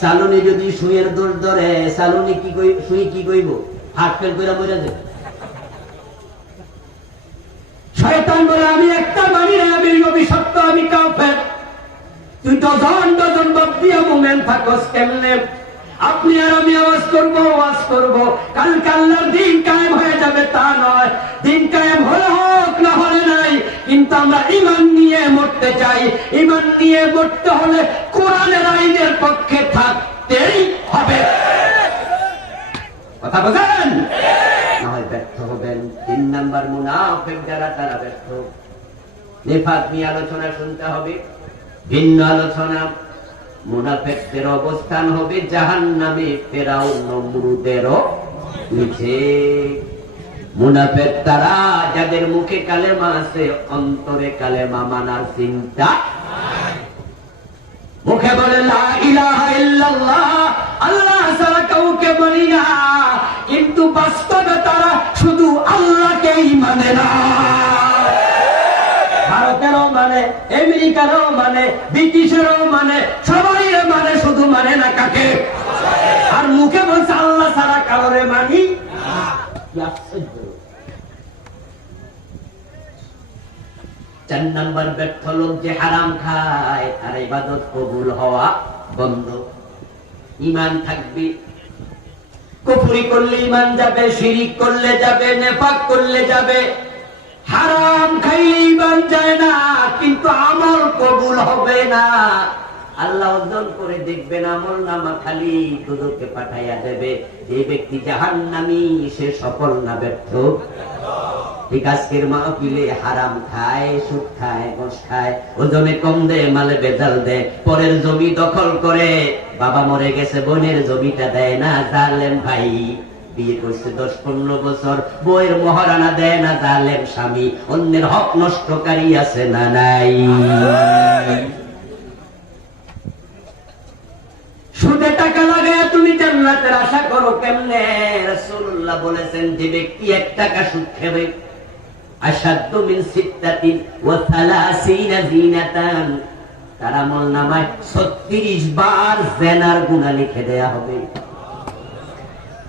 সালুনি যদি সুইয়ের দোষ ধরে, সালুনি কি সুই কি কইব? হাত ফেল করে মরে যাবে। শয়তান বলে, আমি একটা মানি না, আমি অভিশপ্ত, আমি কাফের। তুই ডজন ডজন বাদ দিয়া মুমিন থাকস কেমনে? আপনি আর আমি আওয়াজ করবো, কালকে আল্লাহর দিন কায়েম হয়ে যাবে তা নয়। দিন কায়েম হলে হোক, না হলে নাই, কিন্তু আমরা ঈমান নিয়ে মরতে চাই। ঈমান নিয়ে মরতে হলে কোরআনের আইনের পক্ষে থাকতেই হবে। কথা বুঝেন? না হয় ব্যর্থ হবেন। 3 নাম্বার মুনাফিক যারা, তারা ব্যর্থ। নিফাক নিয়ে আলোচনা শুনতে হবে, ভিন্ন আলোচনা। মুনাফিকদের অবস্থান হবে জাহান্নামে, ফেরাউন নমরুদেরও নিচে। মুনাফিক তারা যাদের মুখে কালেমা আছে, অন্তরে কালেমা মানার চিন্তা নাই। মুখে বলে লা ইলাহা ইল্লাল্লাহ, আল্লাহ ছাড়া কাউকে মানি না, কিন্তু বাস্তবে তারা শুধু আল্লাহকেই মানে না। ভারতেরও মানে, আমেরিকারও মানে, ব্রিটিশেরও মানে, সবাই মানে, শুধু মানে না কাকে? আর মুখে বলছে আল্লাহ ছাড়া কারোরে মানি না। 4 নাম্বার ব্যর্থ লোক যে হারাম খায়, আর ইবাদত কবুল হওয়া বন্ধ। ঈমান থাকবে, কুফরি করলে ঈমান যাবে, শিরিক করলে যাবে, নেফাক করলে যাবে। হারাম খাইলে ঈমান যায় না, কিন্তু আমল কবুল হবে না। আল্লাহ ওজন করে দেখবেন, আমল নামা খালি দুদকে পাঠাইয়া দেবে। যে ব্যক্তি জাহান্নামী, সে সফল না ব্যর্থ? ঠিক আজকের মাহফিলে হারাম খায়, সুদ খায়, ঘুষ খায়, ওজনে কম দেয়, মালে বেজাল দেয়, পরের জমি দখল করে। বাবা মরে গেছে, বোনের জমিটা দেয় না, জালেম ভাই। বিয়ে করছে 10-15 বছর, বইয়ের মহারানা দেয় না, জালেম স্বামী। অন্যের হক নষ্টকারী আছে না নাই? সুদে টাকা লাগায় তুমি জান্নাতের আশা করো কেমনে? রাসূলুল্লাহ বলেছেন, যে ব্যক্তি 1 টাকা সুদ খাবে আশাদ্দু মিন সিত্তাতিন ওয়া সালাসিনা জিনাতান, তার আমলনামায় 36 বার জিনার গুনাহ লিখে দেয়া হবে।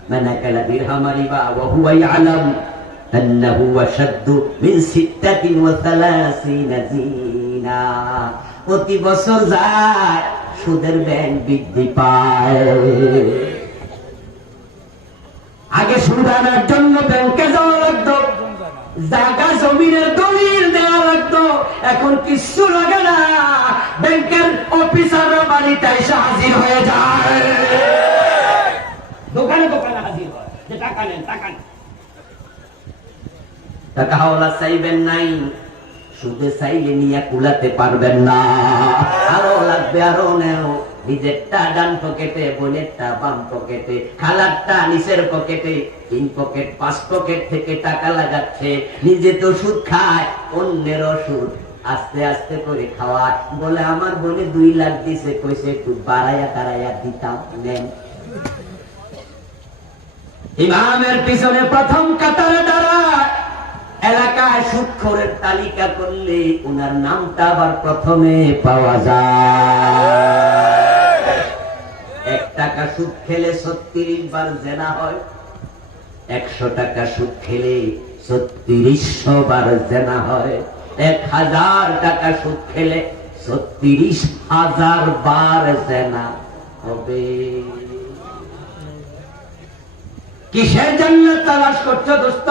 মান আকালা দিরহামা রিবা ওয়া হুয়া ইয়ালাম আন্নাহু আশাদ্দু মিন সিত্তাতিন ওয়া সালাসিনা জিনা। প্রতি বছর যায় সুদের ব্যাংক বৃদ্ধি পায়। আগে সুদ আনার জন্য ব্যাংকে যাওয়া লাগতো, জায়গা জমিনের দলিল দেওয়া লাগতো, এখন কিচ্ছু লাগে না, ব্যাংকের অফিসাররা বাড়িতে এসে হাজির হয়ে যায়, দোকানে দোকানে হাজির হয়, যে টাকা নেন টাকা নেন। টাকা হাওলা চাইবেন নাই, সুদে চাইলে নিয়ে কুলাতে পারবেন না, আরো লাগবে আরো নেও। নিজেরটা ডান পকেটে, বোনেরটা বাম পকেটে, খালারটা নিচের পকেটে, 3 পকেট 5 পকেট থেকে টাকা লাগাচ্ছে। নিজে তো সুদ খায়, অন্যেরও সুদ আস্তে আস্তে করে খাওয়ায়। বলে আমার বোনে 2 লাখ দিছে, কইছে একটু বাড়াইয়া তারাইয়া দিতাম, নেন। ইমামের পিছনে প্রথম কাতারে দাঁড়ায়, এলাকায় সুদখোরের তালিকা করলে ওনার নামটা আবার প্রথমে পাওয়া যায়। 1 টাকা সুদ খেলে 36 বার জেনা হয়, 100 টাকা সুদ খেলে 3600 বার জেনা হয়, 1000 টাকা সুদ খেলে 36,000 বার জেনা হবে। কিসের জান্নাত তালাশ করছো দোস্ত?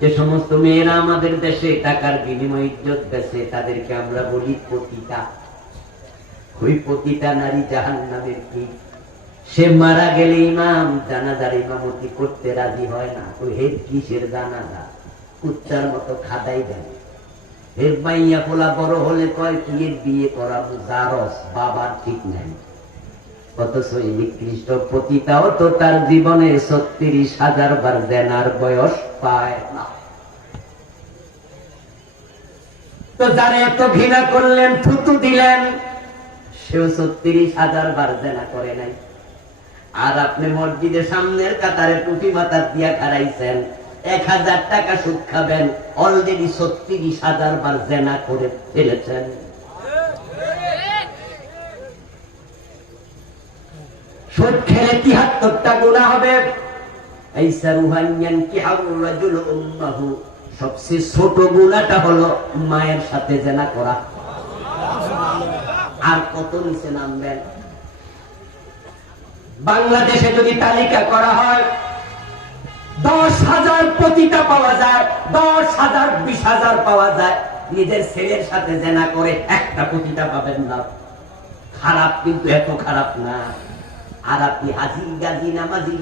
যে সমস্ত মেয়েরা আমাদের দেশে টাকার বিনিময়ে ইজ্জত বেচে, তাদেরকে আমরা বলি পতিতা। ওই পতিতা নারী জাহান্নামের কি? সে মারা গেলে ইমাম জানাজার ইমামতি করতে রাজি হয় না। ওই হের কিসের জানাজা? কুত্তার মতো খাদাই দেয়। হের মাইয়া পোলা বড় হলে কয় কি এর বিয়ে করাবো, জারস বাবার ঠিক নাই। অথচ এই নিকৃষ্ট পতিতাও তো তার জীবনে 36,000 বার জেনার বয়স পায় না। তো যারা এত ঘৃণা করলেন, থুতু দিলেন, সেও 36,000 বার জেনা করে নাই। আর আপনি মসজিদের সামনের কাতারে টুপি মাথা দিয়া খারাইছেন, 1000 টাকা সুদ খাবেন, অলরেডি 36,000 বার জেনা করে ফেলেছেন। সুদ খেলে 73টা গুনাহ হবে। সবচেয়ে ছোট গুনাহটা হলো মায়ের সাথে জেনা করা। আর কত নিচে নামবেন? বাংলাদেশে যদি তালিকা করা হয়, 10,000 পতিতা পাওয়া যায়, 10,000 20,000 পাওয়া যায়। নিজের ছেলের সাথে জেনা করে একটা পতিতা পাবেন না। খারাপ, কিন্তু এত খারাপ না। আর আপনি হাজি গাজি নামাজি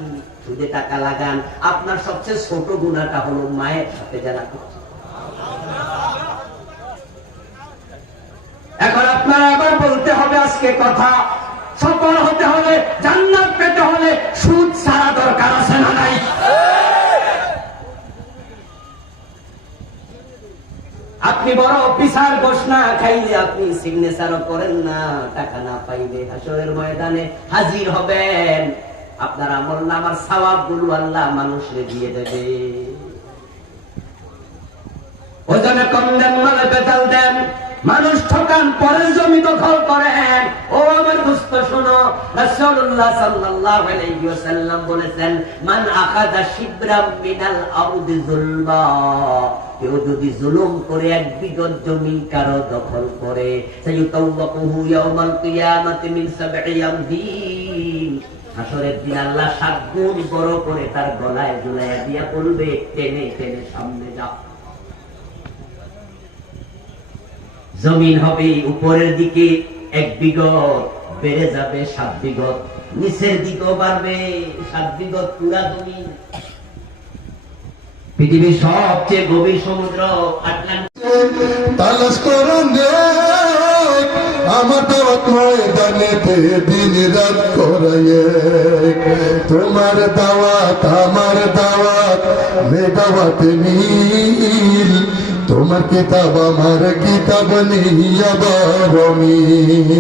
সুদে টাকা লাগান, আপনার সবচেয়ে ছোট গুনাহটা হলো মায়ের সাথে জেনা করছে। এখন আপনারা আবার বলতে হবে আজকে কথা, সফল হতে হলে, জান্নাত পেতে হলে সুদ ছাড়া দরকার আছে না নাই? আপনি বড় অফিসার, ঘোষণা খাইলে আপনি সিগনেচারও করেন না, টাকা না পাইলে হাসরের ময়দানে হাজির হবেন। আপনার আমলনামার সওয়াবগুলো আল্লাহ মানুষকে দিয়ে দেবে। ওজনে কম দেন, মালে বেতাল দেন, মানুষ ঠকান, পরের জমি দখল করেন। ও আমার দোস্ত শোনো, রাসূলুল্লাহ সাল্লাল্লাহু আলাইহি ওয়াসাল্লাম বলেছেন, মান আখাযা শিবরাম মিনাল আরদি যুলমা, কেউ যদি জুলুম করে 1 বিঘত জমি কারো দখল করে, সাইয়ুতাওয়াকুহু ইয়াউমাল কিয়ামাতি মিন 7 ইয়ামদিন, হাসরের দিন আল্লাহ 7 গুণ বড় করে তার গলায় ঝুলাইয়া দিয়া বলবে, টেনে টেনে সামনে যাও। জমিন হবে উপরের দিকে 1 বিঘত, বেড়ে যাবে 7 বিঘত, নিচের দিকেও বাড়বে 7 বিঘত পুরা জমি। পৃথিবীর সবচেয়ে গভীর সমুদ্র তালাশ করুন আমার দাওয়াত ময়দানেতে দিন রাত করায়, তোমার দাওয়াত আমার দাওয়াত, মেগাওয়াতে মিল, তোমার কিতাব আমার কিতাব নিয়া বড় মিল।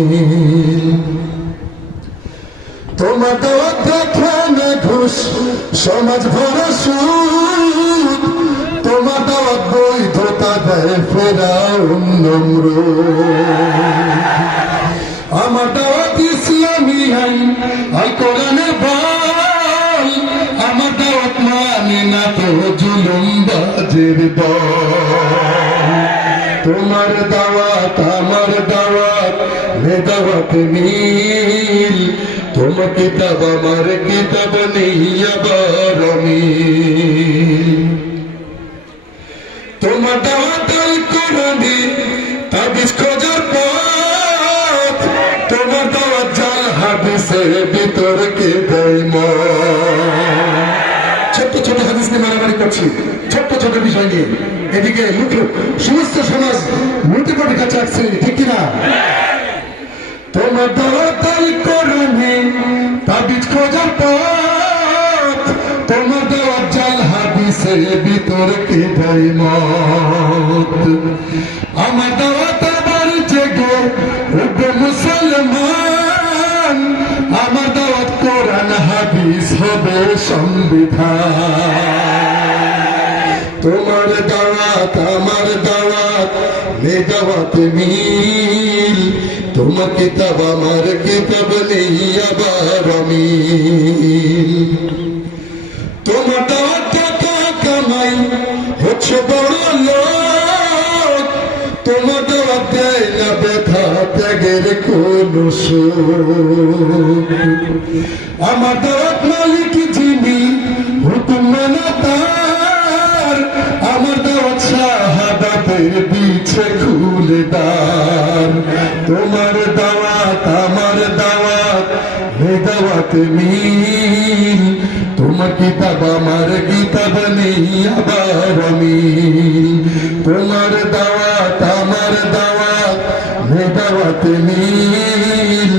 তোমার দাওয়াত দেখে ঘুষ, সমাজ ভরা সুদ, তোমার দাওয়াত বৈধতা দেয় ফেরাউন নমরুদ। আমার দাওয়াত ইসলামী আইন আল কোরআনে বল, আমার দাওয়াত মানে না তো জুলুমবাজের দল। তোমার দাওয়াত আমার দাওয়াত দাওয়াত মিল, তোমার কিতাব আমার কিতাব নেই আবার মিল। তোমার দাওয়াত আল কোরআনে তাবিজ খোঁজার পথ, তোমার দাওয়াত জাল হাদিসের বিতর্কে দেয় মত। ছোট্ট ছোট হাদিস নিয়ে মারামারি করছি, ছোট্ট ছোট বিষয় নিয়ে। এদিকে সমস্ত সমাজ লুটে পটে কাছে আসছে, ঠিক কিনা? তোমার দাওয়াত আল কোরআনে তাবিজ খোঁজার পথ, তোমার দাওয়াত জাল হাদিসের বিতর্কে দেয় মত। আমার দাওয়াত আবার জেগে উঠবে মুসলমান, আমার দাওয়াত কোরআন হাদিস হবে সংবিধান। তোমার দাওয়াত আমার দাওয়াত দাওয়াত মিল, তোমার কিতাব আমার কিতাব নেই আবার মিল। তোমার দাওয়াত টাকা কামাই হচ্ছে বড় লোক, তোমার দাওয়াত দেয় না ব্যথা ত্যাগের কোন সুখ। আমার দাওয়াত মালিক যিনি হুকুম মানা তার, আমার দাওয়াত শাহাদাতের বিছে খুলে দ্বার। তোমার দাওয়াত আমার দাওয়াত দাওয়াত মিল, তোমার কিতাব আমার কিতাব নেই আবার মিল। তোমার দাওয়াত আমার দাওয়াত দাওয়াত মিল,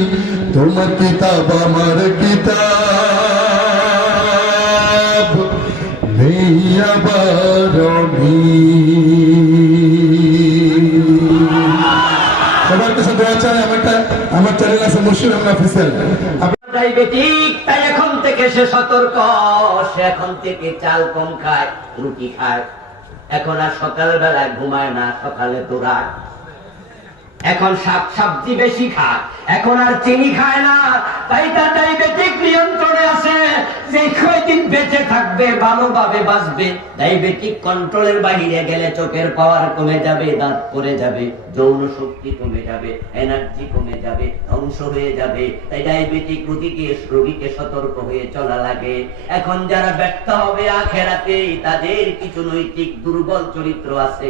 তোমার কিতাব আমার কিতাব নেই আবার মিল। সবার কাছে দোয়া চাই। আমার চ্যানেল আছে মুর্শিদ আহমদ অফিসিয়াল। ডায়াবেটিক, তাই এখন থেকে সে সতর্ক। সে এখন থেকে চাল কম খায়, রুটি খায়। এখন আর সকালবেলায় ঘুমায় না, সকালে দৌড়ায়। এখন শাক সবজি বেশি খায়, এখন আর চিনি খায় না। তাই তার ডায়াবেটিক নিয়ন্ত্রণে আছে। যে কয়দিন বেঁচে থাকবে ভালোভাবে বাঁচবে। ডায়াবেটিক কন্ট্রোলের বাইরে গেলে চোখের পাওয়ার কমে যাবে, দাঁত পড়ে যাবে, যৌন শক্তি কমে যাবে, এনার্জি কমে যাবে, ধ্বংস হয়ে যাবে। তাই ডায়াবেটিক রোগীকে সতর্ক হয়ে চলা লাগে। এখন যারা ব্যর্থ হবে আখেরাতে, তাদের কিছু নৈতিক দুর্বল চরিত্র আছে।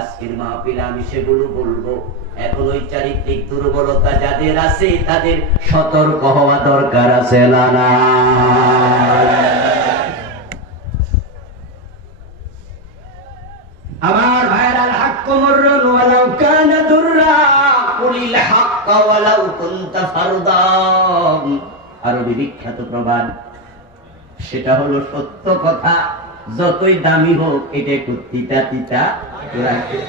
আজকের মাহফিলে আমি সেগুলো বলবো। এখন ওই চারিত্রিক দুর্বলতা যাদের আছে, তাদের সতর্ক হওয়া দরকার আছে না? আমার ভাইরাল হক মুররুন ওয়ালাউ কানা দুররা কুলিল হক ওয়ালাউ কুনতা ফারদা। আরবি বিখ্যাত প্রবাদ, সেটা হলো সত্য কথা যতই দামি হোক এটা একটু তিতা তিতা লাগে।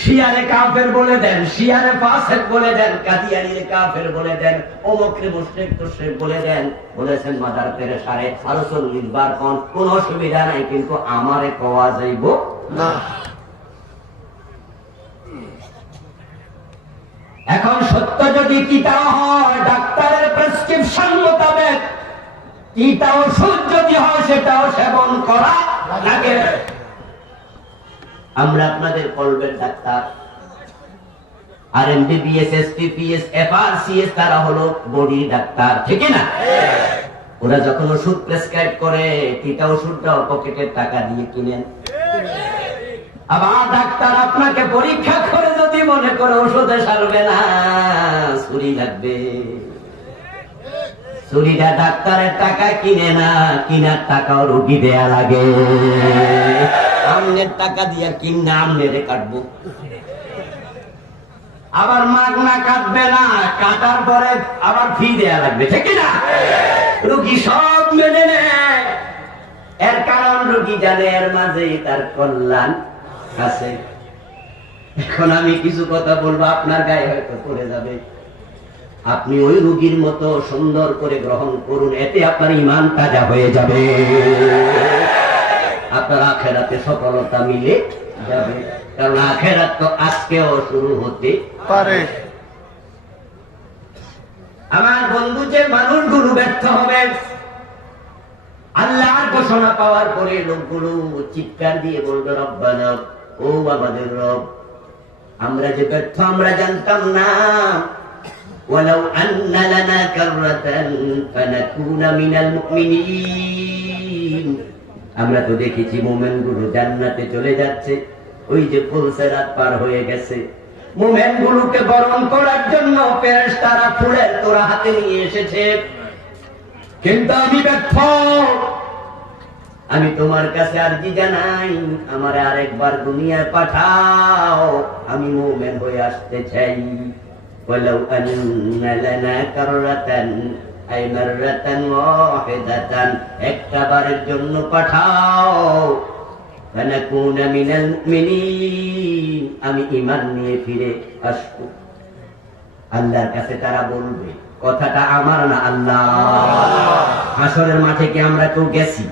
শিয়ারে কাফের বলে দেন, শিয়ারে ফাসিক বলে দেন, কাদিয়ানির কাফের বলে দেন, অমুকরে মুশরিক তুশরিক বলে দেন। বলেছেন মাদার তেরেসারে আরো 40 বার কোন কোন অসুবিধা নাই, কিন্তু আমারে কোয়া যাইব না। এখন সত্য যদি তিতাও হয়, ডাক্তারের প্রেসক্রিপশন মোতাবেক তিতা ওষুধ যদি হয়, সেটাও সেবন করা লাগে। আমরা আপনাদের কলবের ডাক্তার, আর এমবিবিএস, এসপিপিএস, এফআরসিএস, তারা হলো বডির ডাক্তার, ঠিক না? ওরা যখন ওষুধ প্রেসক্রাইব করে, তিতা ওষুধটাও পকেটের টাকা দিয়ে কিনেন। আবার ডাক্তার আপনাকে পরীক্ষা করে যদি মনে করে ওষুধে সারবে না, ছুরি লাগবে। ছুরিটা ডাক্তারের টাকা কিনে না, কিনার টাকাও রুগী দেয়া লাগে। আমনের টাকা দিয়ে কিনে আমনেরে কাটবো। আবার মাগনা কাটবে না, কাটার পরে আবার ফি দেয়া লাগবে, ঠিক না? রুগী সব মেনে নেয়। এর কারণ রুগী জানে এর মাঝে তার কল্যাণ আছে। এখন আমি কিছু কথা বলবো, আপনার গায়ে হয়তো পড়ে যাবে। আপনি ওই রোগীর মতো সুন্দর করে গ্রহণ করুন, এতে আপনার ঈমান তাজা হয়ে যাবে। আপনার আখেরাতে সফলতা মিলে যাবে, কারণ আখেরাত তো আজকেও শুরু হতে পারে। আমার বন্ধু, যে মানুষগুলো ব্যর্থ হবে আল্লাহর ঘোষণা পাওয়ার পরে লোকগুলো চিৎকার দিয়ে বলবে রব্বানা, ও আমাদের রব, আমরা যে ব্যর্থ আমরা জানতাম না। ওয়ালাউ আন্না লানা কাররাতান ফানাকুনা মিনাল মুমিনিন, আমরা তো দেখেছি মুমিনগুলো জান্নাতে চলে যাচ্ছে, ওই যে ফুলসিরাত পার হয়ে গেছে। মুমিনগুলোকে বরণ করার জন্য ফেরেশতারা ফুলের তোড়া হাতে নিয়ে এসেছে, কিন্তু আমি ব্যর্থ। আমি তোমার কাছে আরজি জানাই, আমারে আরেকবার দুনিয়ায় পাঠাও, আমি মুমিন হয়ে আসতে চাই। ওয়ালাউ আন্না লানা কাররাতান আই মাররাতান ওয়াহিদাতান, একটা বারের জন্য পাঠাও। ফানাকুনা মিনাল মুমিনিন, আমি ঈমান নিয়ে ফিরে আসব। আল্লাহর কাছে তারা বলবে, কথাটা আমার না, আল্লাহ। হাসরের মাঠে কি আমরা কেউ গেছি?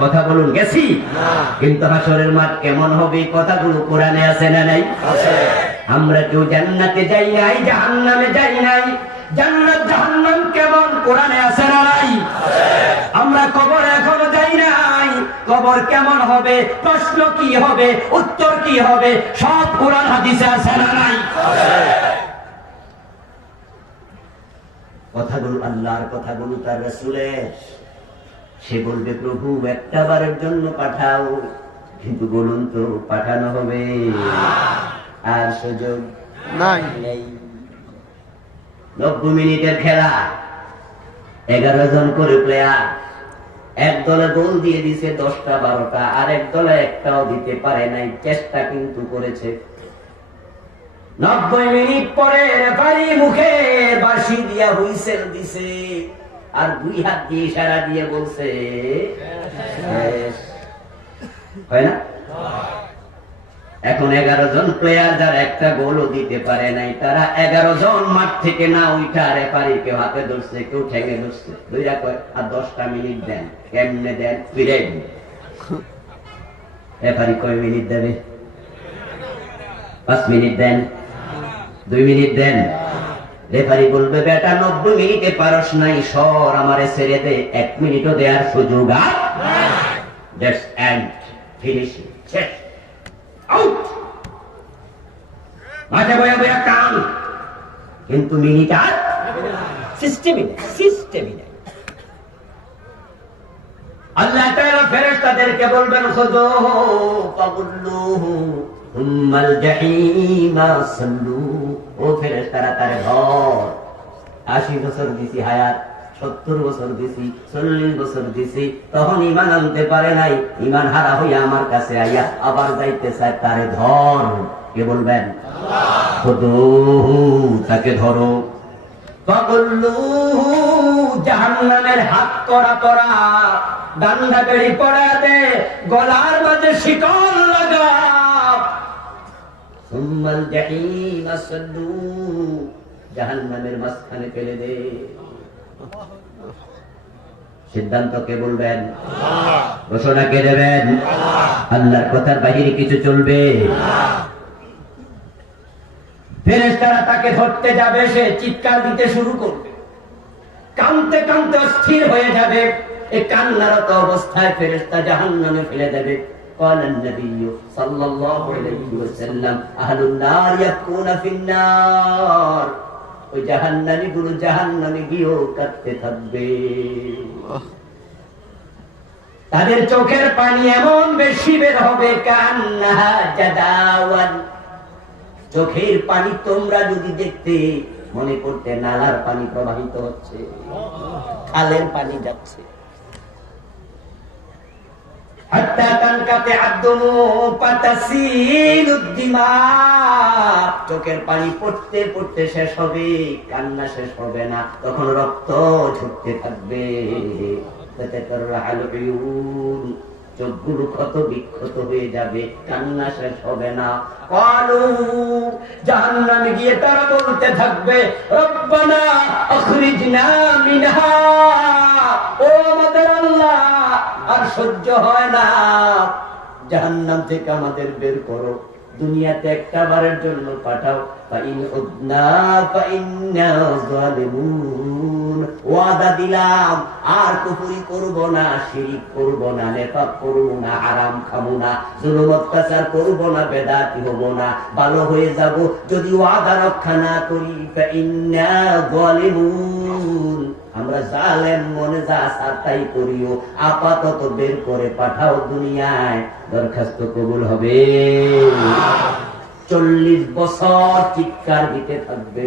কথা বলুন, গেছি? কিন্তু হাসরের মাঠ কেমন হবে কথাগুলো কোরআনে আছে না নাই? আমরা কেউ জান্নাতে যাই নাই, জাহান্নামে যাই নাই। জান্নাত জাহান্নাম কেমন কোরআনে আছে না নাই? আমরা কবরে এখনো যাই নাই, কবর কেমন হবে, প্রশ্ন কি হবে, উত্তর কি হবে, সব কোরআন হাদিসে আছে না নাই? কথাগুলো আল্লাহর, কথাগুলো তার রাসূলের। সে বলবে, প্রভু একটা বারের জন্য পাঠাও, কিন্তু বলুন তো পাঠানো হবে? আর সুযোগ নেই। 90 মিনিটের খেলা, 11 জন করে প্লেয়ার, এক দলে গোল দিয়ে দিছে 10টা 12টা, আর এক দলে একটাও দিতে পারে নাই, চেষ্টা কিন্তু করেছে। 90 মিনিট পরে রেফারি মুখে বাঁশি দিয়া হুইসেল দিছে, আর 2 হাত দিয়ে ইশারা দিয়ে বলছে শেষ। হয় না? এখন 11 জন প্লেয়ার যারা একটা গোলও দিতে পারে নাই, তারা 11 জন মাঠ থেকে না উঠা রেফারি কেউ হাতে ধরছে, কেউ ঠেঙে ধরছে, দুইটা কয় আর 10টা মিনিট দেন। কেমনে দেন? ফিরে রেফারি কয় মিনিট দেবে? 5 মিনিট দেন, 2 মিনিট দেন। রেফারি বলবে, বেটা 90 মিনিটে পারস নাই, সর আমারে ছেড়ে দে, 1 মিনিটও দেওয়ার সুযোগ আর দ্যাটস এন্ড, ফিনিশিং, শেষ, আউট। মাঠে বয়া বয়া কাম, কিন্তু মিনিট আর সিস্টেমই নেই। আল্লাহ তাআলা ফেরেশতাদেরকে বলবেন, খুযুহু ফাগুল্লুহু সুম্মাল জাহিমা সাল্লু। ও ফেরেশতারা, তারে ধর। 80 বছর দিছি হায়াত, 70 বছর দিছি, 40 বছর দিছি, তখন ঈমান আনতে পারে নাই, ঈমান হারা হইয়া আমার কাছে আইয়া আবার যাইতে চায়, তারে ধর। কে বলবেন? আল্লাহ। খুযুহু, তাকে ধরো। ফাগুল্লুহু, জাহান্নামের হাত করা করা, ডান্ডা বেড়ি পড়াতে, গলার মাঝে শিকল লাগা। সুম্মাল জাহিমা সাল্লু, জাহান্নামের মাঝখানে ফেলে দে। সিদ্ধান্ত কে বলবেন? আল্লাহ। ঘোষণা কে দেবেন? আল্লাহ। আল্লাহর কথার বাহিরে কিছু চলবে? ফেরেশতারা তাকে ধরতে যাবে, সে চিৎকার দিতে শুরু করবে, কাঁদতে কাঁদতে অস্থির হয়ে যাবে। এই কান্নারত অবস্থায় ফেরেশতা জাহান্নামে ফেলে দেবে। قال النبي صلى الله عليه وسلم أهل النار يبكون في النار, ওই জাহান্নামী গুলো জাহান্নামে গিয়েও কাঁদতে থাকবে। তাদের চোখের পানি এমন বেশি বের হবে, কান্নাহা জাদাওয়ান, চোখের পানি তোমরা যদি দেখতে মনে করতে নালার পানি প্রবাহিত হচ্ছে, খালের পানি যাচ্ছে। চোখের পানি পড়তে পড়তে শেষ হবে, কান্না শেষ হবে না, তখন রক্ত ঝরতে থাকবে। চোখগুলো ক্ষত বিক্ষত হয়ে যাবে, কান্না শেষ হবে না। জাহান্নামে গিয়ে তারা বলতে থাকবে, রব্বানা আখরিজনা মিনহা, ও আমাদের আল্লাহ, আর সহ্য হয় না, জাহান্নাম থেকে আমাদের বের করো, দুনিয়াতে একটা বারের জন্য পাঠাও। ফাইন উদনা ফাইন্না যালিমুন, ওয়াদা দিলাম আর কুফরি করব না, শিরিক করব না, নেফাক করব না, হারাম খাবো না, জুলুম অত্যাচার করব না, বেদাতি হব না, ভালো হয়ে যাব। যদি ওয়াদা রক্ষা না করি ফাইন্না যালিমুন, আমরা জালেম মনে যা সাতাই করিও, আপাতত বের করে পাঠাও দুনিয়ায়, দরখাস্ত কবুল হবে। 40 বছর চিৎকার দিতে থাকবে,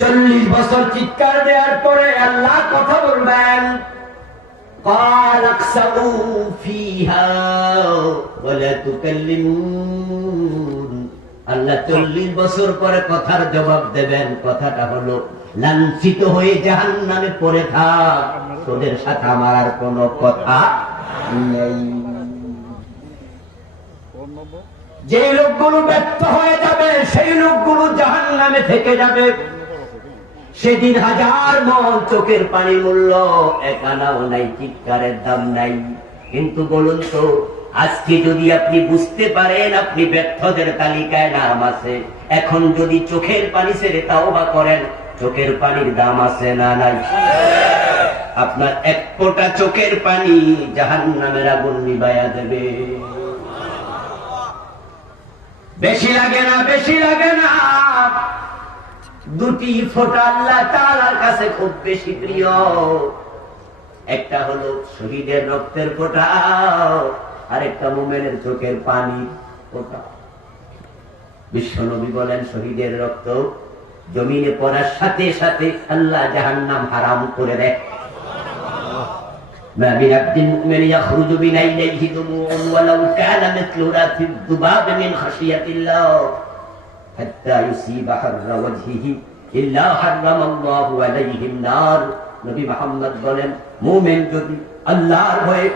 40 বছর চিৎকার দেওয়ার পরে আল্লাহ কথা বলবেন, قال اخسئوا فيها ولا تكلمون। আল্লাহ 40 বছর পরে কথার জবাব দেবেন। কথাটা হলো, লাঞ্ছিত হয়ে জাহান্নামে পড়ে থাক, তোদের সাথে আমার আর কোনো কথা নেই। যে লোকগুলো ব্যর্থ হয়ে যাবে সেই লোকগুলো জাহান্নামে থেকে যাবে। সেদিন 1000 মণ চোখের পানির মূল্য 1 আনাও নাই, চিৎকারের দাম নাই। কিন্তু বলুন তো, আজকে যদি আপনি বুঝতে পারেন আপনি ব্যর্থদের তালিকায় নাম আছে, এখন যদি চোখের পানি ছেড়ে তাওবা করেন, চোখের পানির দাম আছে না নাই? আপনার এক ফোঁটা চোখের পানি জাহান্নামের আগুন নিভাইয়া দেবে। বেশি লাগে না, বেশি লাগে না, 2টি ফোঁটা আল্লাহ তাআলার কাছে খুব বেশি প্রিয়। একটা হলো শহীদের রক্তের ফোঁটা, আর একটা মুমিনের চোখের পানি ফোঁটা। বিশ্বনবী বলেন, শহীদের রক্ত জমিনে পড়ার সাথে সাথে আল্লাহ জাহান্নাম হারাম করে দেয়। ما من عبد مؤمن يخرج من عينيه دموع ولو كان مثل راس الذباب من خشية الله حتى يصيب حر وجهه إلا حرم الله عليه النار। নবী মুহাম্মদ বলেন, মুমিন যদি আল্লাহর ভয়ে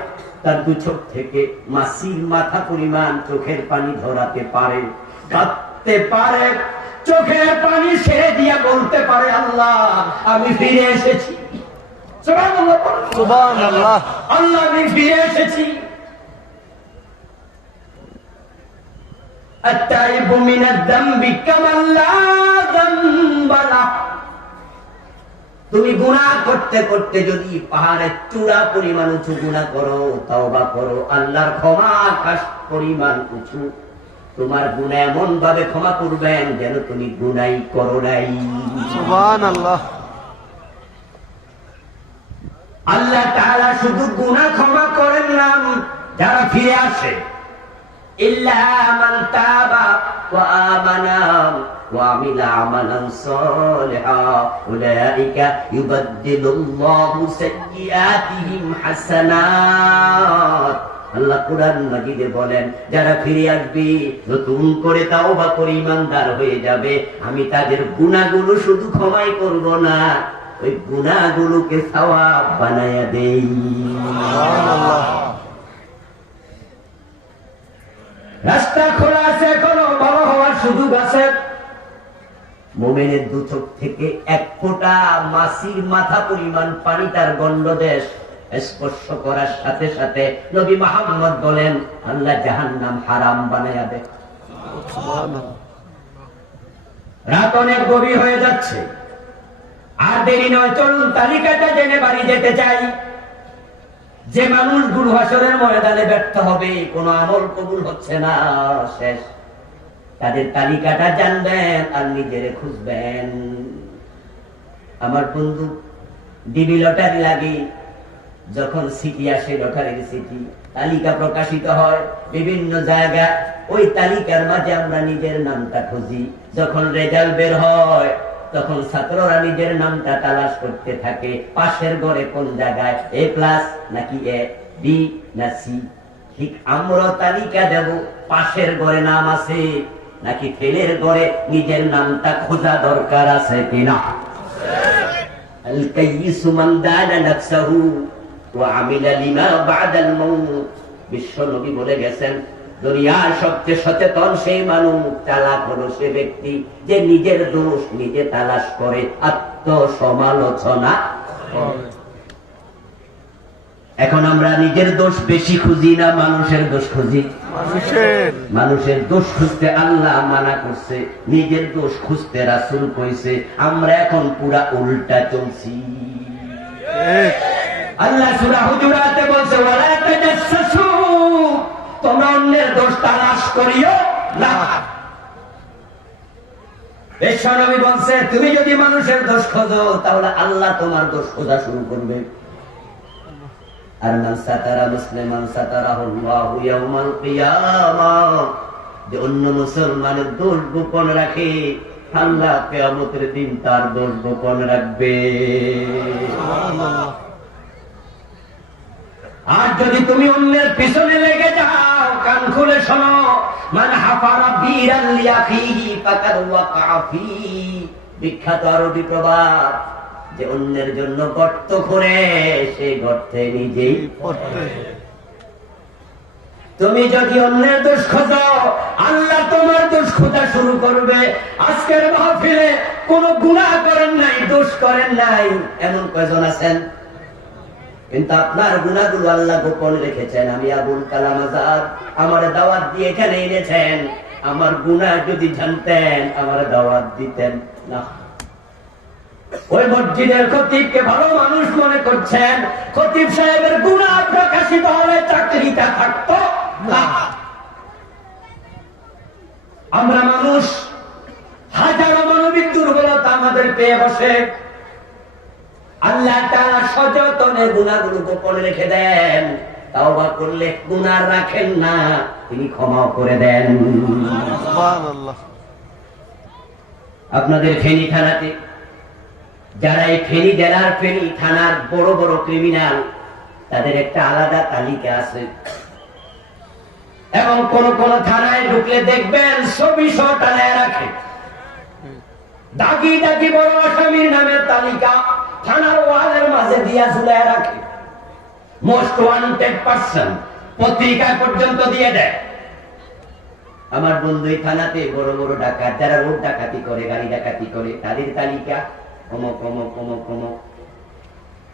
তার 2 চোখ থেকে মাছির মাথা পরিমাণ চোখের পানি ঝরাতে পারে, কাঁদতে পারে, চোখের পানি ছেড়ে দিয়ে বলতে পারে, আল্লাহ আমি ফিরে এসেছি, সুবহানাল্লাহ, সুবহানাল্লাহ, আল্লাহ আমি ফিরে এসেছি। আত-তাইবু মিনাদ-দামবি কামান লা যামবা লাহ। তুমি গুনাহ করতে করতে যদি পাহাড়ের চূড়া পরিমাণ উঁচু গুনাহ করো, তওবা করো, আল্লাহর ক্ষমা আকাশ পরিমাণ উঁচু, তোমার গুনাহ এমন ভাবে ক্ষমা করবেন যেন তুমি গুনাহই করো নাই। সুবহানাল্লাহ। আল্লাহ তাআলা শুধু গুনাহ ক্ষমা করেন না, যারা ফিরে আসে, ইল্লা মান তাবা ওয়া আমানা ওয়া আমিলা আমালান সালিহান উলাইকা ইউবাদদিলুল্লাহু সাইয়্যাতিহিম হাসানাত। আল্লাহ কুরআন মাজিদে বলেন, যারা ফিরে আসবে, নতুন করে তাওবা করে ঈমানদার হয়ে যাবে, আমি তাদের গুনাহগুলো শুধু ক্ষমাই করব না, ওই গুনাহগুলোকে সওয়াব বানায়া দেই। রাস্তা খোলা আছে, এখনো বড় হওয়ার সুযোগ আছে। মুমিনের 2 চোখ থেকে 1 ফোঁটা মাছির মাথা পরিমাণ পানি তার গণ্ডদেশ স্পর্শ করার সাথে সাথে নবী মুহাম্মদ বলেন, আল্লাহ জাহান্নাম হারাম বানায়া দেয়। রাত অনেক গভীর হয়ে যাচ্ছে, আর দেরি নয়, চলুন তালিকাটা জেনে বাড়ি যেতে চাই। যে মানুষগুলো হাসরের ময়দানে ব্যর্থ হবে, কোন আমল কবুল হচ্ছে না, শেষ, তাদের তালিকাটা জানবেন আর নিজেরে খুঁজবেন। আমার বন্ধু, ডিবি লটারি লাগে, যখন সিটি আসে, লটারির সিটি, তালিকা প্রকাশিত হয় বিভিন্ন জায়গায়, ওই তালিকার মাঝে আমরা নিজের নামটা খুঁজি। যখন রেজাল্ট বের হয়, তখন ছাত্ররা নিজের নামটা তালাশ করতে থাকে, পাশের ঘরে কোন জায়গায় A+ নাকি A, B না C। ঠিক আমরা তালিকা দেব, পাশের ঘরে নাম আছে নাকি ফেলের ঘরে নিজের নামটা খোঁজা দরকার আছে কিনা। আল কাইয়িসু মান দানা নাফসাহু ওয়া আমিলা লিমা বাদাল মাউত। বিশ্ব নবী বলে গেছেন, দুনিয়ার সবচেয়ে সচেতন সেই মানুষ, চালাক হলো সে ব্যক্তি যে নিজের দোষ নিজে তালাশ করে, আত্মসমালোচনা করে। এখন আমরা নিজের দোষ বেশি খুঁজি না মানুষের দোষ খুঁজি? মানুষের দোষ খুঁজতে আল্লাহ মানা করছে, নিজের দোষ খুঁজতে রাসূল কইছে। আমরা এখন পুরা উল্টা চলছি। আল্লাহ সূরা হুজুরাতে বলছে, ওয়ালা তাজাসসু, তোমরা অন্যের দোষ তালাশ করিও না। বিশ্বনবী বলছে, তুমি যদি মানুষের দোষ খোঁজো তাহলে আল্লাহ তোমার দোষ খোঁজা শুরু করবে। আর মান সাতারা মুসলিমান সাতারাহুল্লাহু ইয়াউমাল কিয়ামাহ, যে অন্য মুসলমানের দোষ গোপন রাখে আল্লাহ কিয়ামতের দিন তার দোষ গোপন রাখবে। আর যদি তুমি অন্যের পিছনে লেগে যাও, কান খুলে শোনো, মান হাফারা বীরান লিয়াফিহি ফাকাদ ওয়াকা ফি, বিখ্যাত আরবি প্রবাদ, যে অন্যের জন্য গর্ত করে সে গর্তে নিজেই পড়বে। তুমি যদি অন্যের দোষ খোঁজো, আল্লাহ তোমার দোষ খোঁজা শুরু করবে। আজকের মাহফিলে কোন গুনাহ করেন নাই, দোষ করেন নাই এমন কয়জন আছেন? কিন্তু আপনার গুনাহগুলো আল্লাহ গোপন রেখেছেন। আমি আবুল কালাম আজাদ, আমার দাওয়াত দিয়ে এখানে এনেছেন, আমার গুনাহ যদি জানতেন আমার দাওয়াত দিতেন না। ওই মসজিদের খতিবকে ভালো মানুষ মনে করছেন, খতিব সাহেবের গুনাহ প্রকাশিত হলে চাকরিটা থাকতো না। আমরা মানুষ, হাজারো মানবিক দুর্বলতা আমাদের পেয়ে বসে। আল্লাহ তাআলা সযত্নে গুনাহগুলো গোপন রেখে দেন, তাওবা করলে গুনাহ রাখেন না, তিনি ক্ষমা করে দেন। সুবহানাল্লাহ। আপনাদের ফেনী থানাতে যারা এই ফেনী জেলার ফেনী থানার বড় বড় ক্রিমিনাল, তাদের একটা আলাদা তালিকা আছে। এবং কোন কোন থানায় ঢুকলে দেখবেন ছবি সহ টানায় রাখে, দাগি দাগি বড় আসামির নামের তালিকা থানার ওয়ালের মাঝে দিয়া ঝুলায় রাখে। মোস্ট ওয়ান্টেড পারসন পত্রিকায় পর্যন্ত দিয়ে দেয়। আমার বন্ধু এই থানাতে বড় বড় ডাকাত, যারা রোড ডাকাতি করে, গাড়ি ডাকাতি করে, তাদের তালিকা অমুক অমুক অমুক অমুক।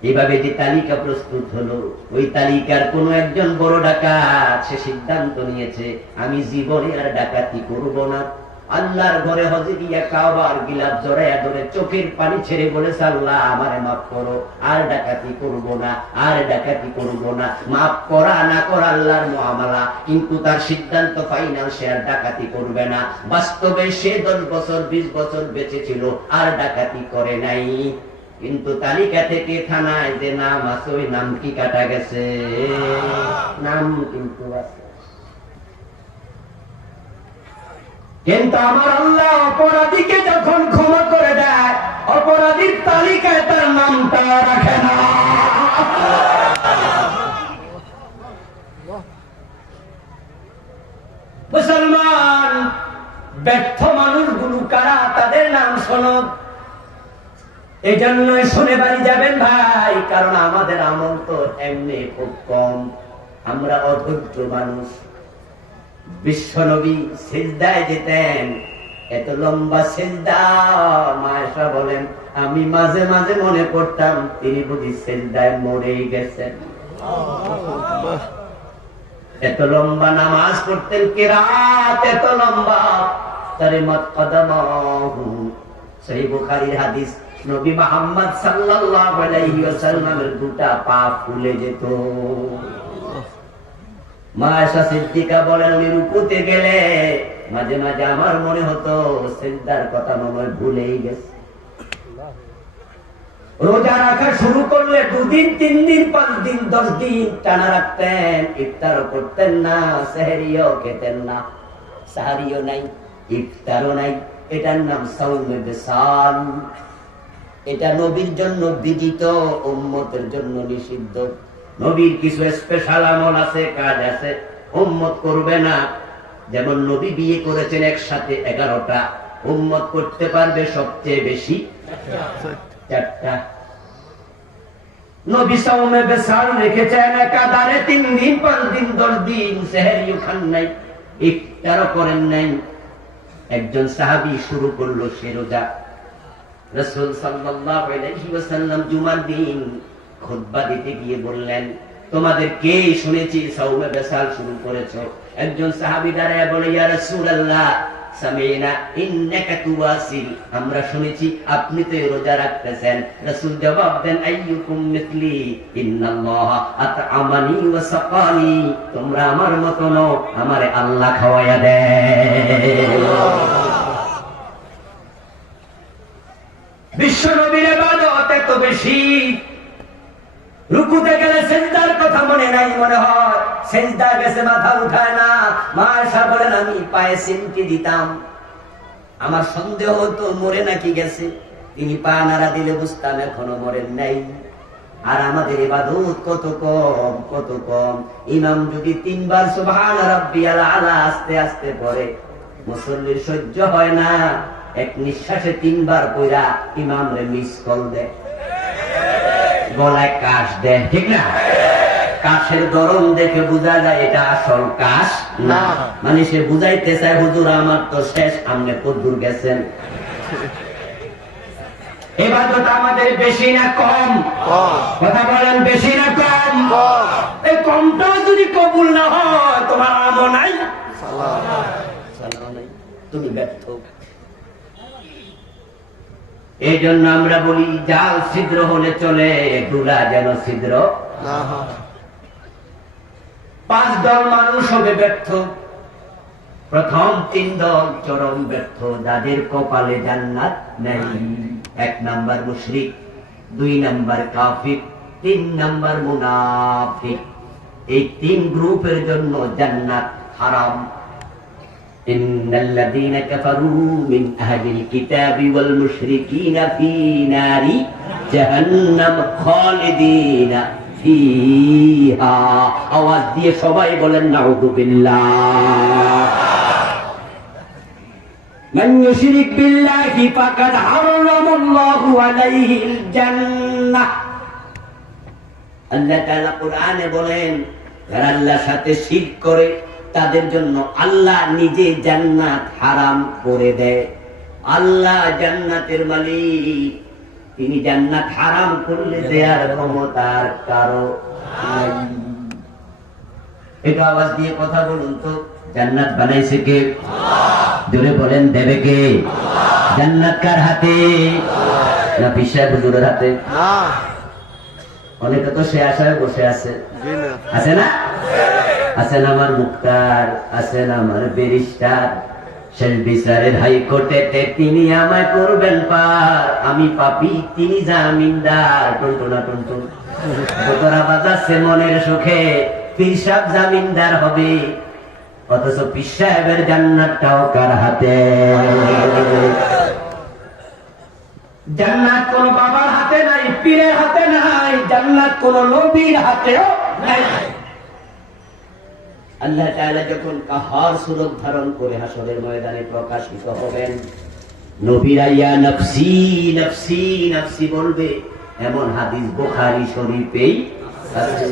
এইভাবে যে তালিকা প্রস্তুত হলো, ওই তালিকার কোন একজন বড় ডাকাত সে সিদ্ধান্ত নিয়েছে, আমি জীবনে আর ডাকাতি করব না। আল্লাহর ঘরে হজে গিয়া কাবার গিলাফ জড়াইয়া ধরে চোখের পানি ছেড়ে বলেছে, আল্লাহ আমারে মাফ করো, আর ডাকাতি করব না, আর ডাকাতি করব না। মাফ করা না করা আল্লাহর মুআমালা, কিন্তু তার সিদ্ধান্ত ফাইনাল, সে আর ডাকাতি করবে না। বাস্তবে সে 10 বছর 20 বছর বেঁচে ছিল, আর ডাকাতি করে নাই। কিন্তু তালিকা থেকে থানায় যে নাম আছে, ওই নাম কি কাটা গেছে? নাম কিন্তু আছে। কিন্তু আমার আল্লাহ অপরাধীকে যখন ক্ষমা করে দেয়, অপরাধীর তালিকায় তার নামটা রাখে না। মুসলমান ব্যর্থ মানুষগুলো কারা, তাদের নাম শোনো। এই জন্যই শুনে বাড়ি যাবেন ভাই, কারণ আমাদের আমল তো এমনি খুব কম, আমরা অধৈর্য মানুষ। বিশ্বনবী সিজদায় যেতেন, এত লম্বা সিজদা, মায়েশা বলেন আমি মাঝে মাঝে মনে করতাম তিনি বুঝি সিজদায় মরেই গেছেন। এত লম্বা নামাজ পড়তেন, কিরাত এত লম্বা, তারিমাত কদমাহু। সহিহ বুখারীর হাদিস, নবী মুহাম্মদ সাল্লাল্লাহু আলাইহি ওয়াসাল্লামের দুটা পা ফুলে যেত। মায়েশা সিদ্দিকা বলেন, আমি রুকুতে গেলে মাঝে মাঝে আমার মনে হতো সিজদার কথা মনে ভুলেই গেছে। রোজা রাখা শুরু করলে 2 দিন 3 দিন 5 দিন 10 দিন টানা রাখতেন, ইফতারও করতেন না, সেহরিও খেতেন না। সাহারিও নাই, ইফতারও নাই। এটার নাম সাওমে বিসাল। এটা নবীর জন্য বিদিত, উম্মতের জন্য নিষিদ্ধ। নবীর কিছু স্পেশাল আমল আছে, কাজ আছে, উম্মত করবে না। যেমন নবী বিয়ে করেছেন একসাথে 11টা, উম্মত করতে পারবে সবচেয়ে বেশি 4টা। নবী সাওমে বিসাল রেখেছেন একাধারে 3 দিন 5 দিন 10 দিন, সেহরিও খান নাই, ইফতারও করেন নাই। একজন সাহাবী শুরু করলো সে রোজা। রাসূল সাল্লাল্লাহু আলাইহি ওয়াসাল্লাম জুমার দিন খুতবা দিতে গিয়ে বললেন, তোমাদের কে শুনেছি সাওমে বেসাল শুরু করেছো? একজন সাহাবী দাঁড়ায় বলে, ইয়া রাসূলুল্লাহ সামিনা ইন্নাকা তুওয়াসিল, আমরা শুনেছি আপনি তো রোজা রাখতেছেন। রাসূল জবাব দেন, আইয়ুকুম মিথলি ইন্নাল্লাহা আত'আমানি ওয়া সাকানি, তোমরা আমার মত নও, আমারে আল্লাহ খাওয়ায়া দেয়। বিশ্ব নবীর ইবাদত এত বেশি, রুকুতে গেলে সেজদার কথা মনে নাই, মনে হয় সেজদা গেছে মাথা উঠায় না। মাশা বলেন, আমি পায়ে সিমটি দিতাম, আমার সন্দেহ হতো মরে নাকি গেছে। তিনি পা নাড়া দিলে বুঝতাম এখনো মরেন নাই। আর আমাদের ইবাদত কত কম, কত কম। ইমাম যদি 3 বার সুবহান রাব্বিয়াল আলা আস্তে আস্তে পড়ে, মুসল্লির সহ্য হয় না, এক নিঃশ্বাসে 3 বার পড়া ইমামরে মিস কল দেয়, গলায় কাশ দেয়, ঠিক না? কাশের গরম দেখে বোঝা যায় এটা আসল কাশ না। মানে সে বুঝাইতে চায়, হুজুর আমার তো শেষ, আপনি কদ্দুর গেছেন। ইবাদত আমাদের বেশি না কম? কথা বলেন, বেশি না কম? এই কমটা যদি কবুল না হয়, তোমার আমল নাই, তুমি ব্যর্থ। এই জন্য আমরা বলি, জাল ছিদ্র হলে চলে, গুলা যেন ছিদ্র না হয়। 5 দল মানুষ হবে ব্যর্থ। প্রথম 3 দল চরম ব্যর্থ, যাদের কপালে জান্নাত নেই। 1 নাম্বার মুশরিক, 2 নাম্বার কাফির, 3 নাম্বার মুনাফিক। এই 3 গ্রুপের জন্য জান্নাত হারাম। ইন্নাল্লাযীনা কাফারু মিন আহলিল কিতাবি ওয়াল মুশরিকিনা ফী নারি জাহান্নাম খালিদিনা ফিহা। আওয়াজ দিয়ে সবাই বলেন নাউযুবিল্লাহ। মান ইউশরিক বিল্লাহি ফাকাদ হারামাল্লাহু আলাইহিল জান্নাহ। আল্লাহ তাআলা কোরআনে বলেন, যারা আল্লাহর সাথে শিরক করে তাদের জন্য আল্লাহ নিজে জান্নাত হারাম করে দেয়। আল্লাহ জান্নাতের মালিক, তিনি জান্নাত হারাম করলে দেয়ার ক্ষমতার কারো নাই। এটা আওয়াজ দিয়ে কথা বলুন তো, জান্নাত বানাইছে কে? জোরে বলেন, দেবে কে? জান্নাত কার হাতে? না পীর সাহেব হুজুরের হাতে? অনেকে তো সে আশায় বসে আছে, আছে না? আছেন আমার মুক্তার, আছেন আমার ব্যারিস্টার, শেষ বিচারের হাইকোর্টে তিনি আমায় করবেন পার, আমি পাপী তিনি জামিনদার। টুনটুনা টুনটুন কতরা বাজাচ্ছে মনের সুখে, পীর সাহেব জামিনদার হবে, অথচ পীর সাহেবের জান্নাতটাও কার হাতে? জান্নাত কোন বাবার হাতে নাই, পীরের হাতে নাই, জান্নাত কোন নবীর হাতেও নাই। আল্লাহ তাআলা যখন কাহার সুরত ধারণ করে হাসরের ময়দানে প্রকাশিত হবেন, নবীরা ইয়া নফসি নফসি নফসি বলবে, এমন হাদিস বুখারী শরীফেই আছে।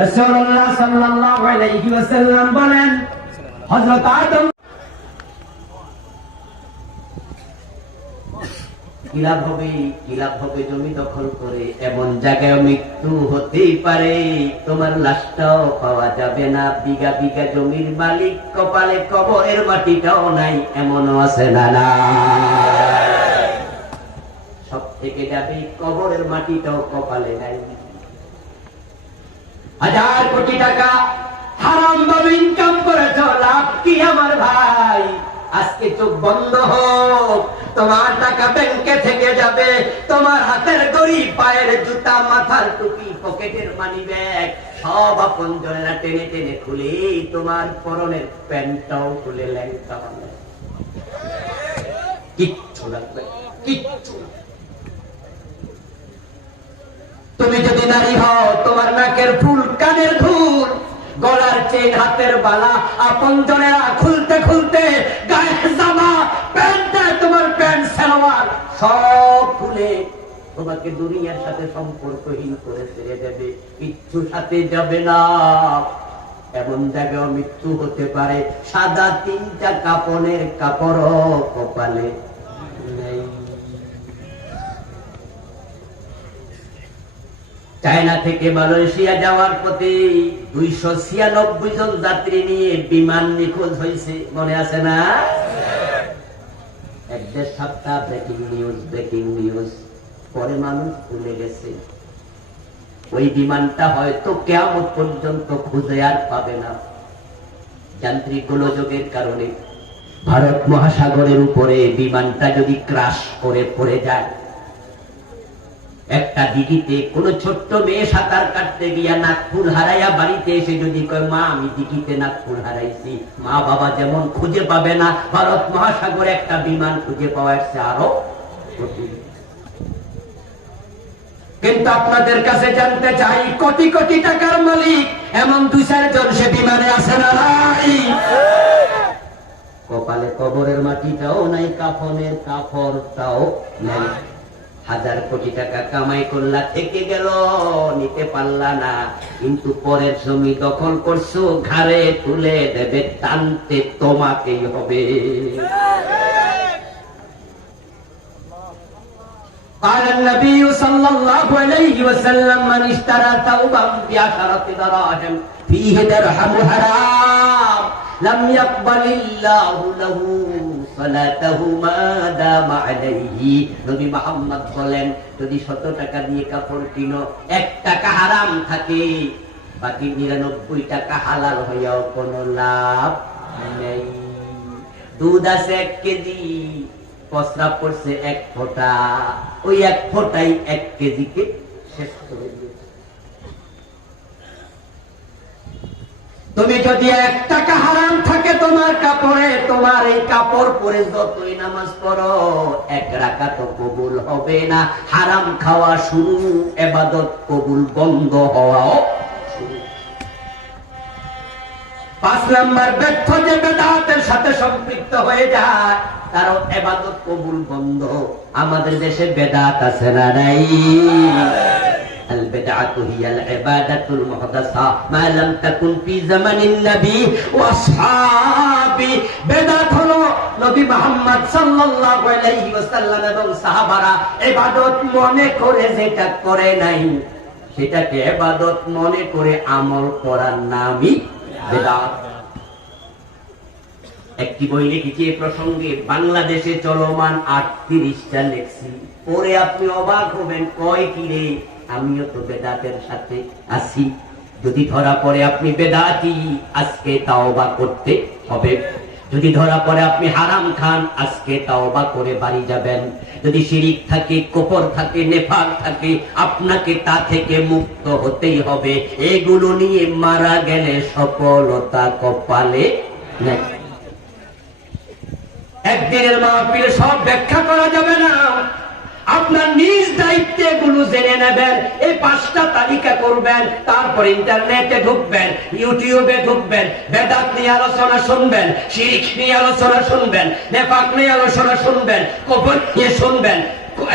রাসূলুল্লাহ সাল্লাল্লাহু আলাইহি ওয়াসাল্লাম বলেন, হযরত আদম কিলাভ হবে জমি দখল করে, এমন জায়গায় মৃত্যু হতেই পারে, তোমার লাশটাও পাওয়া যাবে না। বিঘা বিঘা জমির মালিক, কপালে কবরের মাটিটাও নাই, এমনও আছে না? না, সব থেকে যাবে, কবরের মাটিটাও কপালে নাই। 1000 কোটি টাকা হারাম ভাবে ইনকাম করেছ, লাভ কি আমার ভাই? আজকে চোখ বন্ধ হোক, তোমার টাকা ব্যাংকে থেকে যাবে, তোমার হাতের ঘড়ি, পায়ের জুতা, মাথার টুপি, পকেটের মানি ব্যাগ, সব আপনজনেরা টেনে টেনে খুলে, তোমার পরনের প্যান্টটাও খুলে ল্যাংটা বানাবে, কিচ্ছু রাখবে, কিচ্ছু। তুমি যদি নারী হও, তোমার নাকের ফুল, কানের ফুল, গলার চেন, হাতের বালা, আপনজনেরা খুলতে খুলতে গায়ের জামা, প্যান্টটা, তোমার প্যান্ট, সালোয়ার সব খুলে তোমাকে দুনিয়ার সাথে সম্পর্কহীন করে ছেড়ে দেবে, কিচ্ছু সাথে যাবে না। এমন জায়গায় মৃত্যু হতে পারে, সাদা 3টা কাপড়ের কাপড় কপালে নেই। চায়না থেকে মালয়েশিয়া যাওয়ার পথে 296 জন যাত্রী নিয়ে বিমান নিখোঁজ হয়েছে, মনে আছে না? এক দেড় সপ্তাহ ব্রেকিং নিউজ, পরে মানুষ ভুলে গেছে। ওই বিমানটা হয়তো কিয়ামত পর্যন্ত খুঁজে আর পাবে না। যান্ত্রিক গোলযোগের কারণে ভারত মহাসাগরের উপরে বিমানটা যদি ক্রাশ করে পড়ে যায়, একটা দিঘিতে কোন ছোট্ট মেয়ে সাঁতার কাটতে গিয়া নাকফুল হারাইয়া বাড়িতে এসে যদি কয়, মা আমি দিঘিতে নাকফুল হারাইছি, মা বাবা যেমন খুঁজে পাবে না, ভারত মহাসাগরে একটা বিমান খুঁজে পাওয়া এসছে আরো কঠিন। কিন্তু আপনাদের কাছে জানতে চাই, কোটি কোটি টাকার মালিক এমন 2-4 জন সে বিমানে আছে না নাই? কপালে কবরের মাটিটাও নাই, কাফনের কাপড়টাও নাই। 1000 কোটি টাকা কামাই করলা, থেকে গেল, নিতে পারলা না, কিন্তু পরের জমি দখল করছো, ঘাড়ে তুলে দেবে, টানতে তোমাকেই হবে। قال النبي صلى الله عليه وسلم من اشترى ثوبا ب10 دراهم فيه درهم حرام لم يقبل الله له صلاته ما دام عليه। নবী মুহাম্মদ বলেন, যদি 100 টাকা দিয়ে কাপড় কিনো, 1 টাকা হারাম থাকে, বাকি 99 টাকা হালাল হইয়াও কোনো লাভ নেই। দুধ আছে 1 কেজি, প্রস্রাব করছে 1 ফোঁটা, ওই 1 ফোঁটাই 1 কেজিকে শেষ করে দিয়েছে। তুমি যদি 1 টাকা হারাম থাকে তোমার কাপড়ে, তোমার এই কাপড় পরে যতই নামাজ পড়ো, 1 রাকাত কবুল হবে না। হারাম খাওয়া শুরু, ইবাদত কবুল বন্ধ হওয়াও শুরু। 5 নাম্বার ব্যর্থ যে বেদাতের সাথে সম্পৃক্ত হয়ে যায়, তারও ইবাদত কবুল বন্ধ। আমাদের দেশে বেদাত আছে না নাই? আল বিদআতু হিয়াল ইবাদাতুল মুহদাসা মা লাম তাকুন ফি জামানিন নবী ওয়া আসহাবি। বেদাত হলো নবী মুহাম্মদ সাল্লাল্লাহু আলাইহি ওয়াসাল্লাম এবং সাহাবারা ইবাদত মনে করে যেটা করে নাই, সেটাকে ইবাদত মনে করে আমল করার নামই বেদাত। একটি বই লিখেছি এ প্রসঙ্গে, বাংলাদেশে চলমান 38টা লেখছি, পরে আপনি অবাক হবেন, কয় কি রে, আমিও তো বেদাতের সাথে আছি। যদি ধরা পড়ে আপনি বেদাতি, আজকে তাওবা করতে হবে। যদি ধরা পড়ে আপনি হারাম খান, আজকে তাওবা করে বাড়ি যাবেন। যদি শিরিক থাকে, কুফর থাকে, নেফাক থাকে, আপনাকে তা থেকে মুক্ত হতেই হবে। এগুলো নিয়ে মারা গেলে সফলতা কপালে নেই। একদিনের মাহফিলে সব ব্যাখ্যা করা যাবে না। আপনার নিজ দায়িত্বে এগুলো জেনে নেবেন, এই 5টা তালিকা করবেন, তারপর ইন্টারনেটে ঢুকবেন, ইউটিউবে ঢুকবেন, বেদাত নিয়ে আলোচনা শুনবেন, শিরক নিয়ে আলোচনা শুনবেন, নেফাক নিয়ে আলোচনা শুনবেন, কুফর নিয়ে শুনবেন,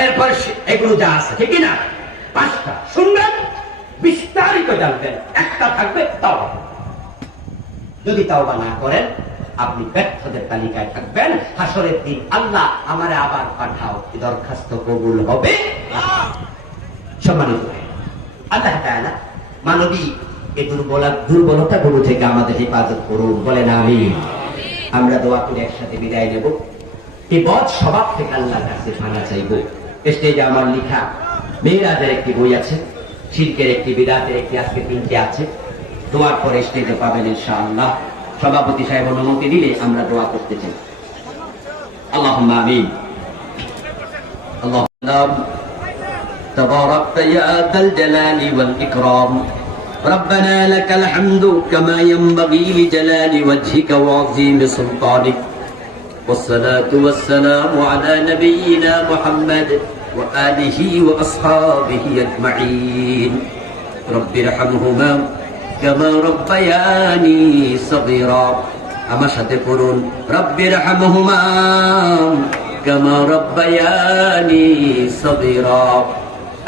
এরপর এগুলো যা আছে, ঠিক না, 5টা শুনবেন, বিস্তারিত জানবেন। একটা থাকবে তাওবা। যদি তাওবা না করেন, আপনি ব্যর্থদের তালিকায় থাকবেন। হাসরের দিন আল্লাহ আমারে আবার পাঠাও, দরখাস্ত কবুল হবে। সম্মানিত আল্লাহ তাআলা মানবিক এই দুর্বলতাগুলো থেকে আমাদের হেফাজত করুন, বলেন আমিন। আমরা দোয়া করে একসাথে বিদায় নেব। এই বদ স্বভাব থেকে আল্লাহর কাছে পানা চাইব। স্টেজে আমার লেখা মেরাজের একটি বই আছে, শিরকের একটি, বিদআতের একটি, আজকে 3টে আছে। দোয়ার পরে স্টেজে পাবেন ইনশাআল্লাহ। সভাপতি সাহেব অনুমতি দিলে আমরা দোয়া করতে চাই। আল্লাহুম্মা আমিন। আল্লাহুম্মা তাবারাকতা ইয়া যাল জালালি ওয়াল ইকরাম। ربنا لك الحمد كما ينبغي لجلال وجهك وعظيم سلطانك والصلاة والسلام على نبينا محمد وآله وأصحابه أجمعين رب ارحمهما كما ربياني صغيرا। আমার সাথে পড়ুন, রব্বির হামহুমা কামা রব্বায়ানি সগীরা।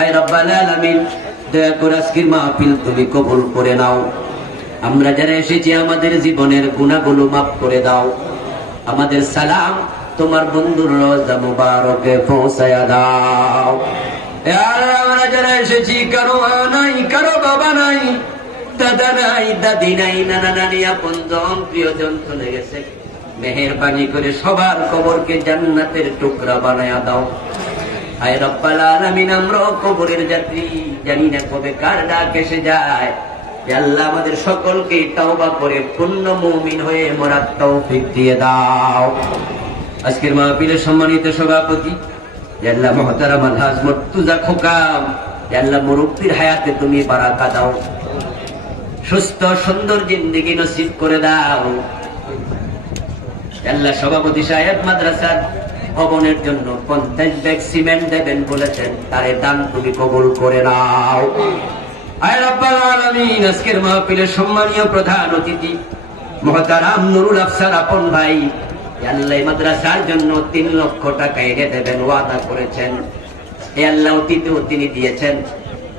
আয় রব্বাল আলামিন, দয়া করে আজকের মাহফিল তুমি কবুল করে নাও। আমরা যারা এসেছি আমাদের জীবনের গুনাহগুলো মাফ করে দাও। আমাদের সালাম তোমার বন্ধুর রওজা মুবারকে পৌঁছায়া দাও। আর আমরা যারা এসেছি কারো মা নাই, কারো বাবা নাই, দাদা নাই, দাদি নাই, নানা নানি, আপনজন প্রিয়জন চলে গেছে। মেহেরবানি করে সবার কবরকে জান্নাতের টুকরা বানায়া দাও। হায় রব্বাল আলামিন, আমরা কবরের যাত্রী, জানি না কবে কার ডাক এসে যায়। হে আল্লাহ, আমাদের সকলকে তওবা করে পূর্ণ মুমিন হয়ে মরার তৌফিক দিয়ে দাও। আজকের মাহফিলের সম্মানিত সভাপতি হে আল্লাহ মুহতারাম আলহাজ মুর্তজা খোকাম, হে আল্লাহ মুরব্বির হায়াতে তুমি বারাকা দাও, সুস্থ সুন্দর জিন্দেগি নসিব করে দাও। হে আল্লাহ সভাপতি সাহেব মাদ্রাসার ভবনের জন্য 50 ব্যাগ সিমেন্ট দেবেন বলেছেন, তারে দান তুমি কবুল করে নাও। আয় রব্বাল আলামিন, আজকের মাহফিলের সম্মানীয় প্রধান অতিথি মুহতারাম নুরুল আফসার আপন ভাই, আল্লাহ মাদ্রাসার জন্য 3 লক্ষ টাকা এনে দেবেন ওয়াদা করেছেন। হে আল্লাহ, অতীতেও তিনি দিয়েছেন।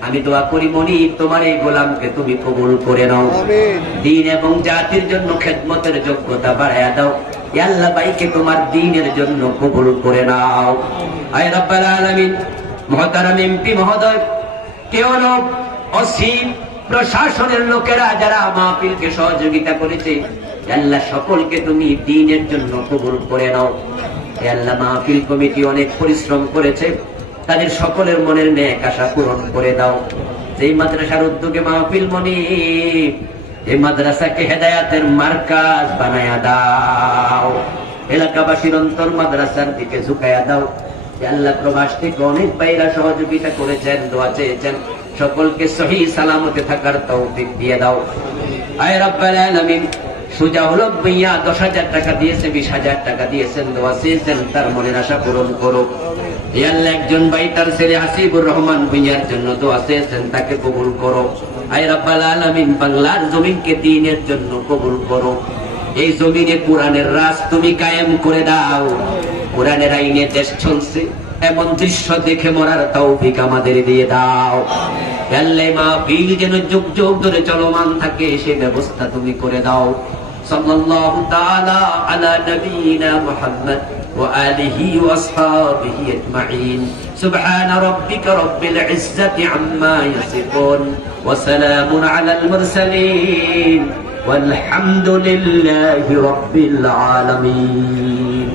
আমি দোয়া করি মনি, তোমার এই গোলামকে তুমি কবুল করে নাও, দ্বীন এবং জাতির জন্য খেদমতের যোগ্যতা বাড়ায়া দাও। হে আল্লাহ, ভাইকে তোমার দ্বীনের জন্য কবুল করে নাও। আয় রব্বাল আলামিন, মুহতারাম এমপি মহোদয়, কেউ অসীম প্রশাসনের লোকেরা যারা মাহফিলকে সহযোগিতা করেছে, আল্লাহ সকলকে তুমি দ্বীনের জন্য কবুল করে নাও। হে আল্লাহ, মাহফিল কমিটি অনেক পরিশ্রম করেছে, তাদের সকলের মনের নেক আশা পূরণ করে দাও। যেই মাদ্রাসার উদ্যোগে মাহফিল মনি, এই মাদ্রাসাকে হেদায়াতের মার্কাজ বানায়া দাও। এলাকাবাসীর অন্তর মাদ্রাসার দিকে ঝুঁকায়া দাও। হে আল্লাহ, প্রবাস থেকে অনেক ভাইরা সহযোগিতা করেছেন, দোয়া চেয়েছেন, সকলকে সহি সালামতে থাকার তৌফিক দিয়ে দাও। আয় রব্বাল আলামিন, সুজাউল ভাইয়া 10,000 টাকা দিয়েছে, 20,000 টাকা দিয়েছেন, দোয়া চেয়েছেন, তার মনের আশা পূরণ করো। হে আল্লাহ, একজন ভাই তার ছেলে হাসিবুর রহমান ভাইয়ার জন্য দোয়া চেয়েছেন, তাকে কবুল করো। আয় রব্বাল আলামিন, বাংলার জমিনকে দ্বীনের জন্য কবুল করো। এই জমিনে কোরআনের রাজ তুমি কায়েম করে দাও। কোরআনের আইনে দেশ চলছে, এমন দৃশ্য দেখে মরার তৌফিক আমাদের দিয়ে দাও। আল্লাহ, মাহফিল যেন যুগ যুগ ধরে চলমান থাকে, সে ব্যবস্থা তুমি করে দাও। সাল্লাল্লাহু তাআলা আলা নবিয়িনা মুহাম্মদ ওয়া আলিহি ওয়া আসহাবিহি আজমাইন। সুবহান রাব্বিকা রাব্বিল ইজ্জাতি আম্মা ইয়াসিফুন ওয়া সালামুন আলাল মুরসালিন ওয়াল হামদুলিল্লাহি রাব্বিল আলামিন।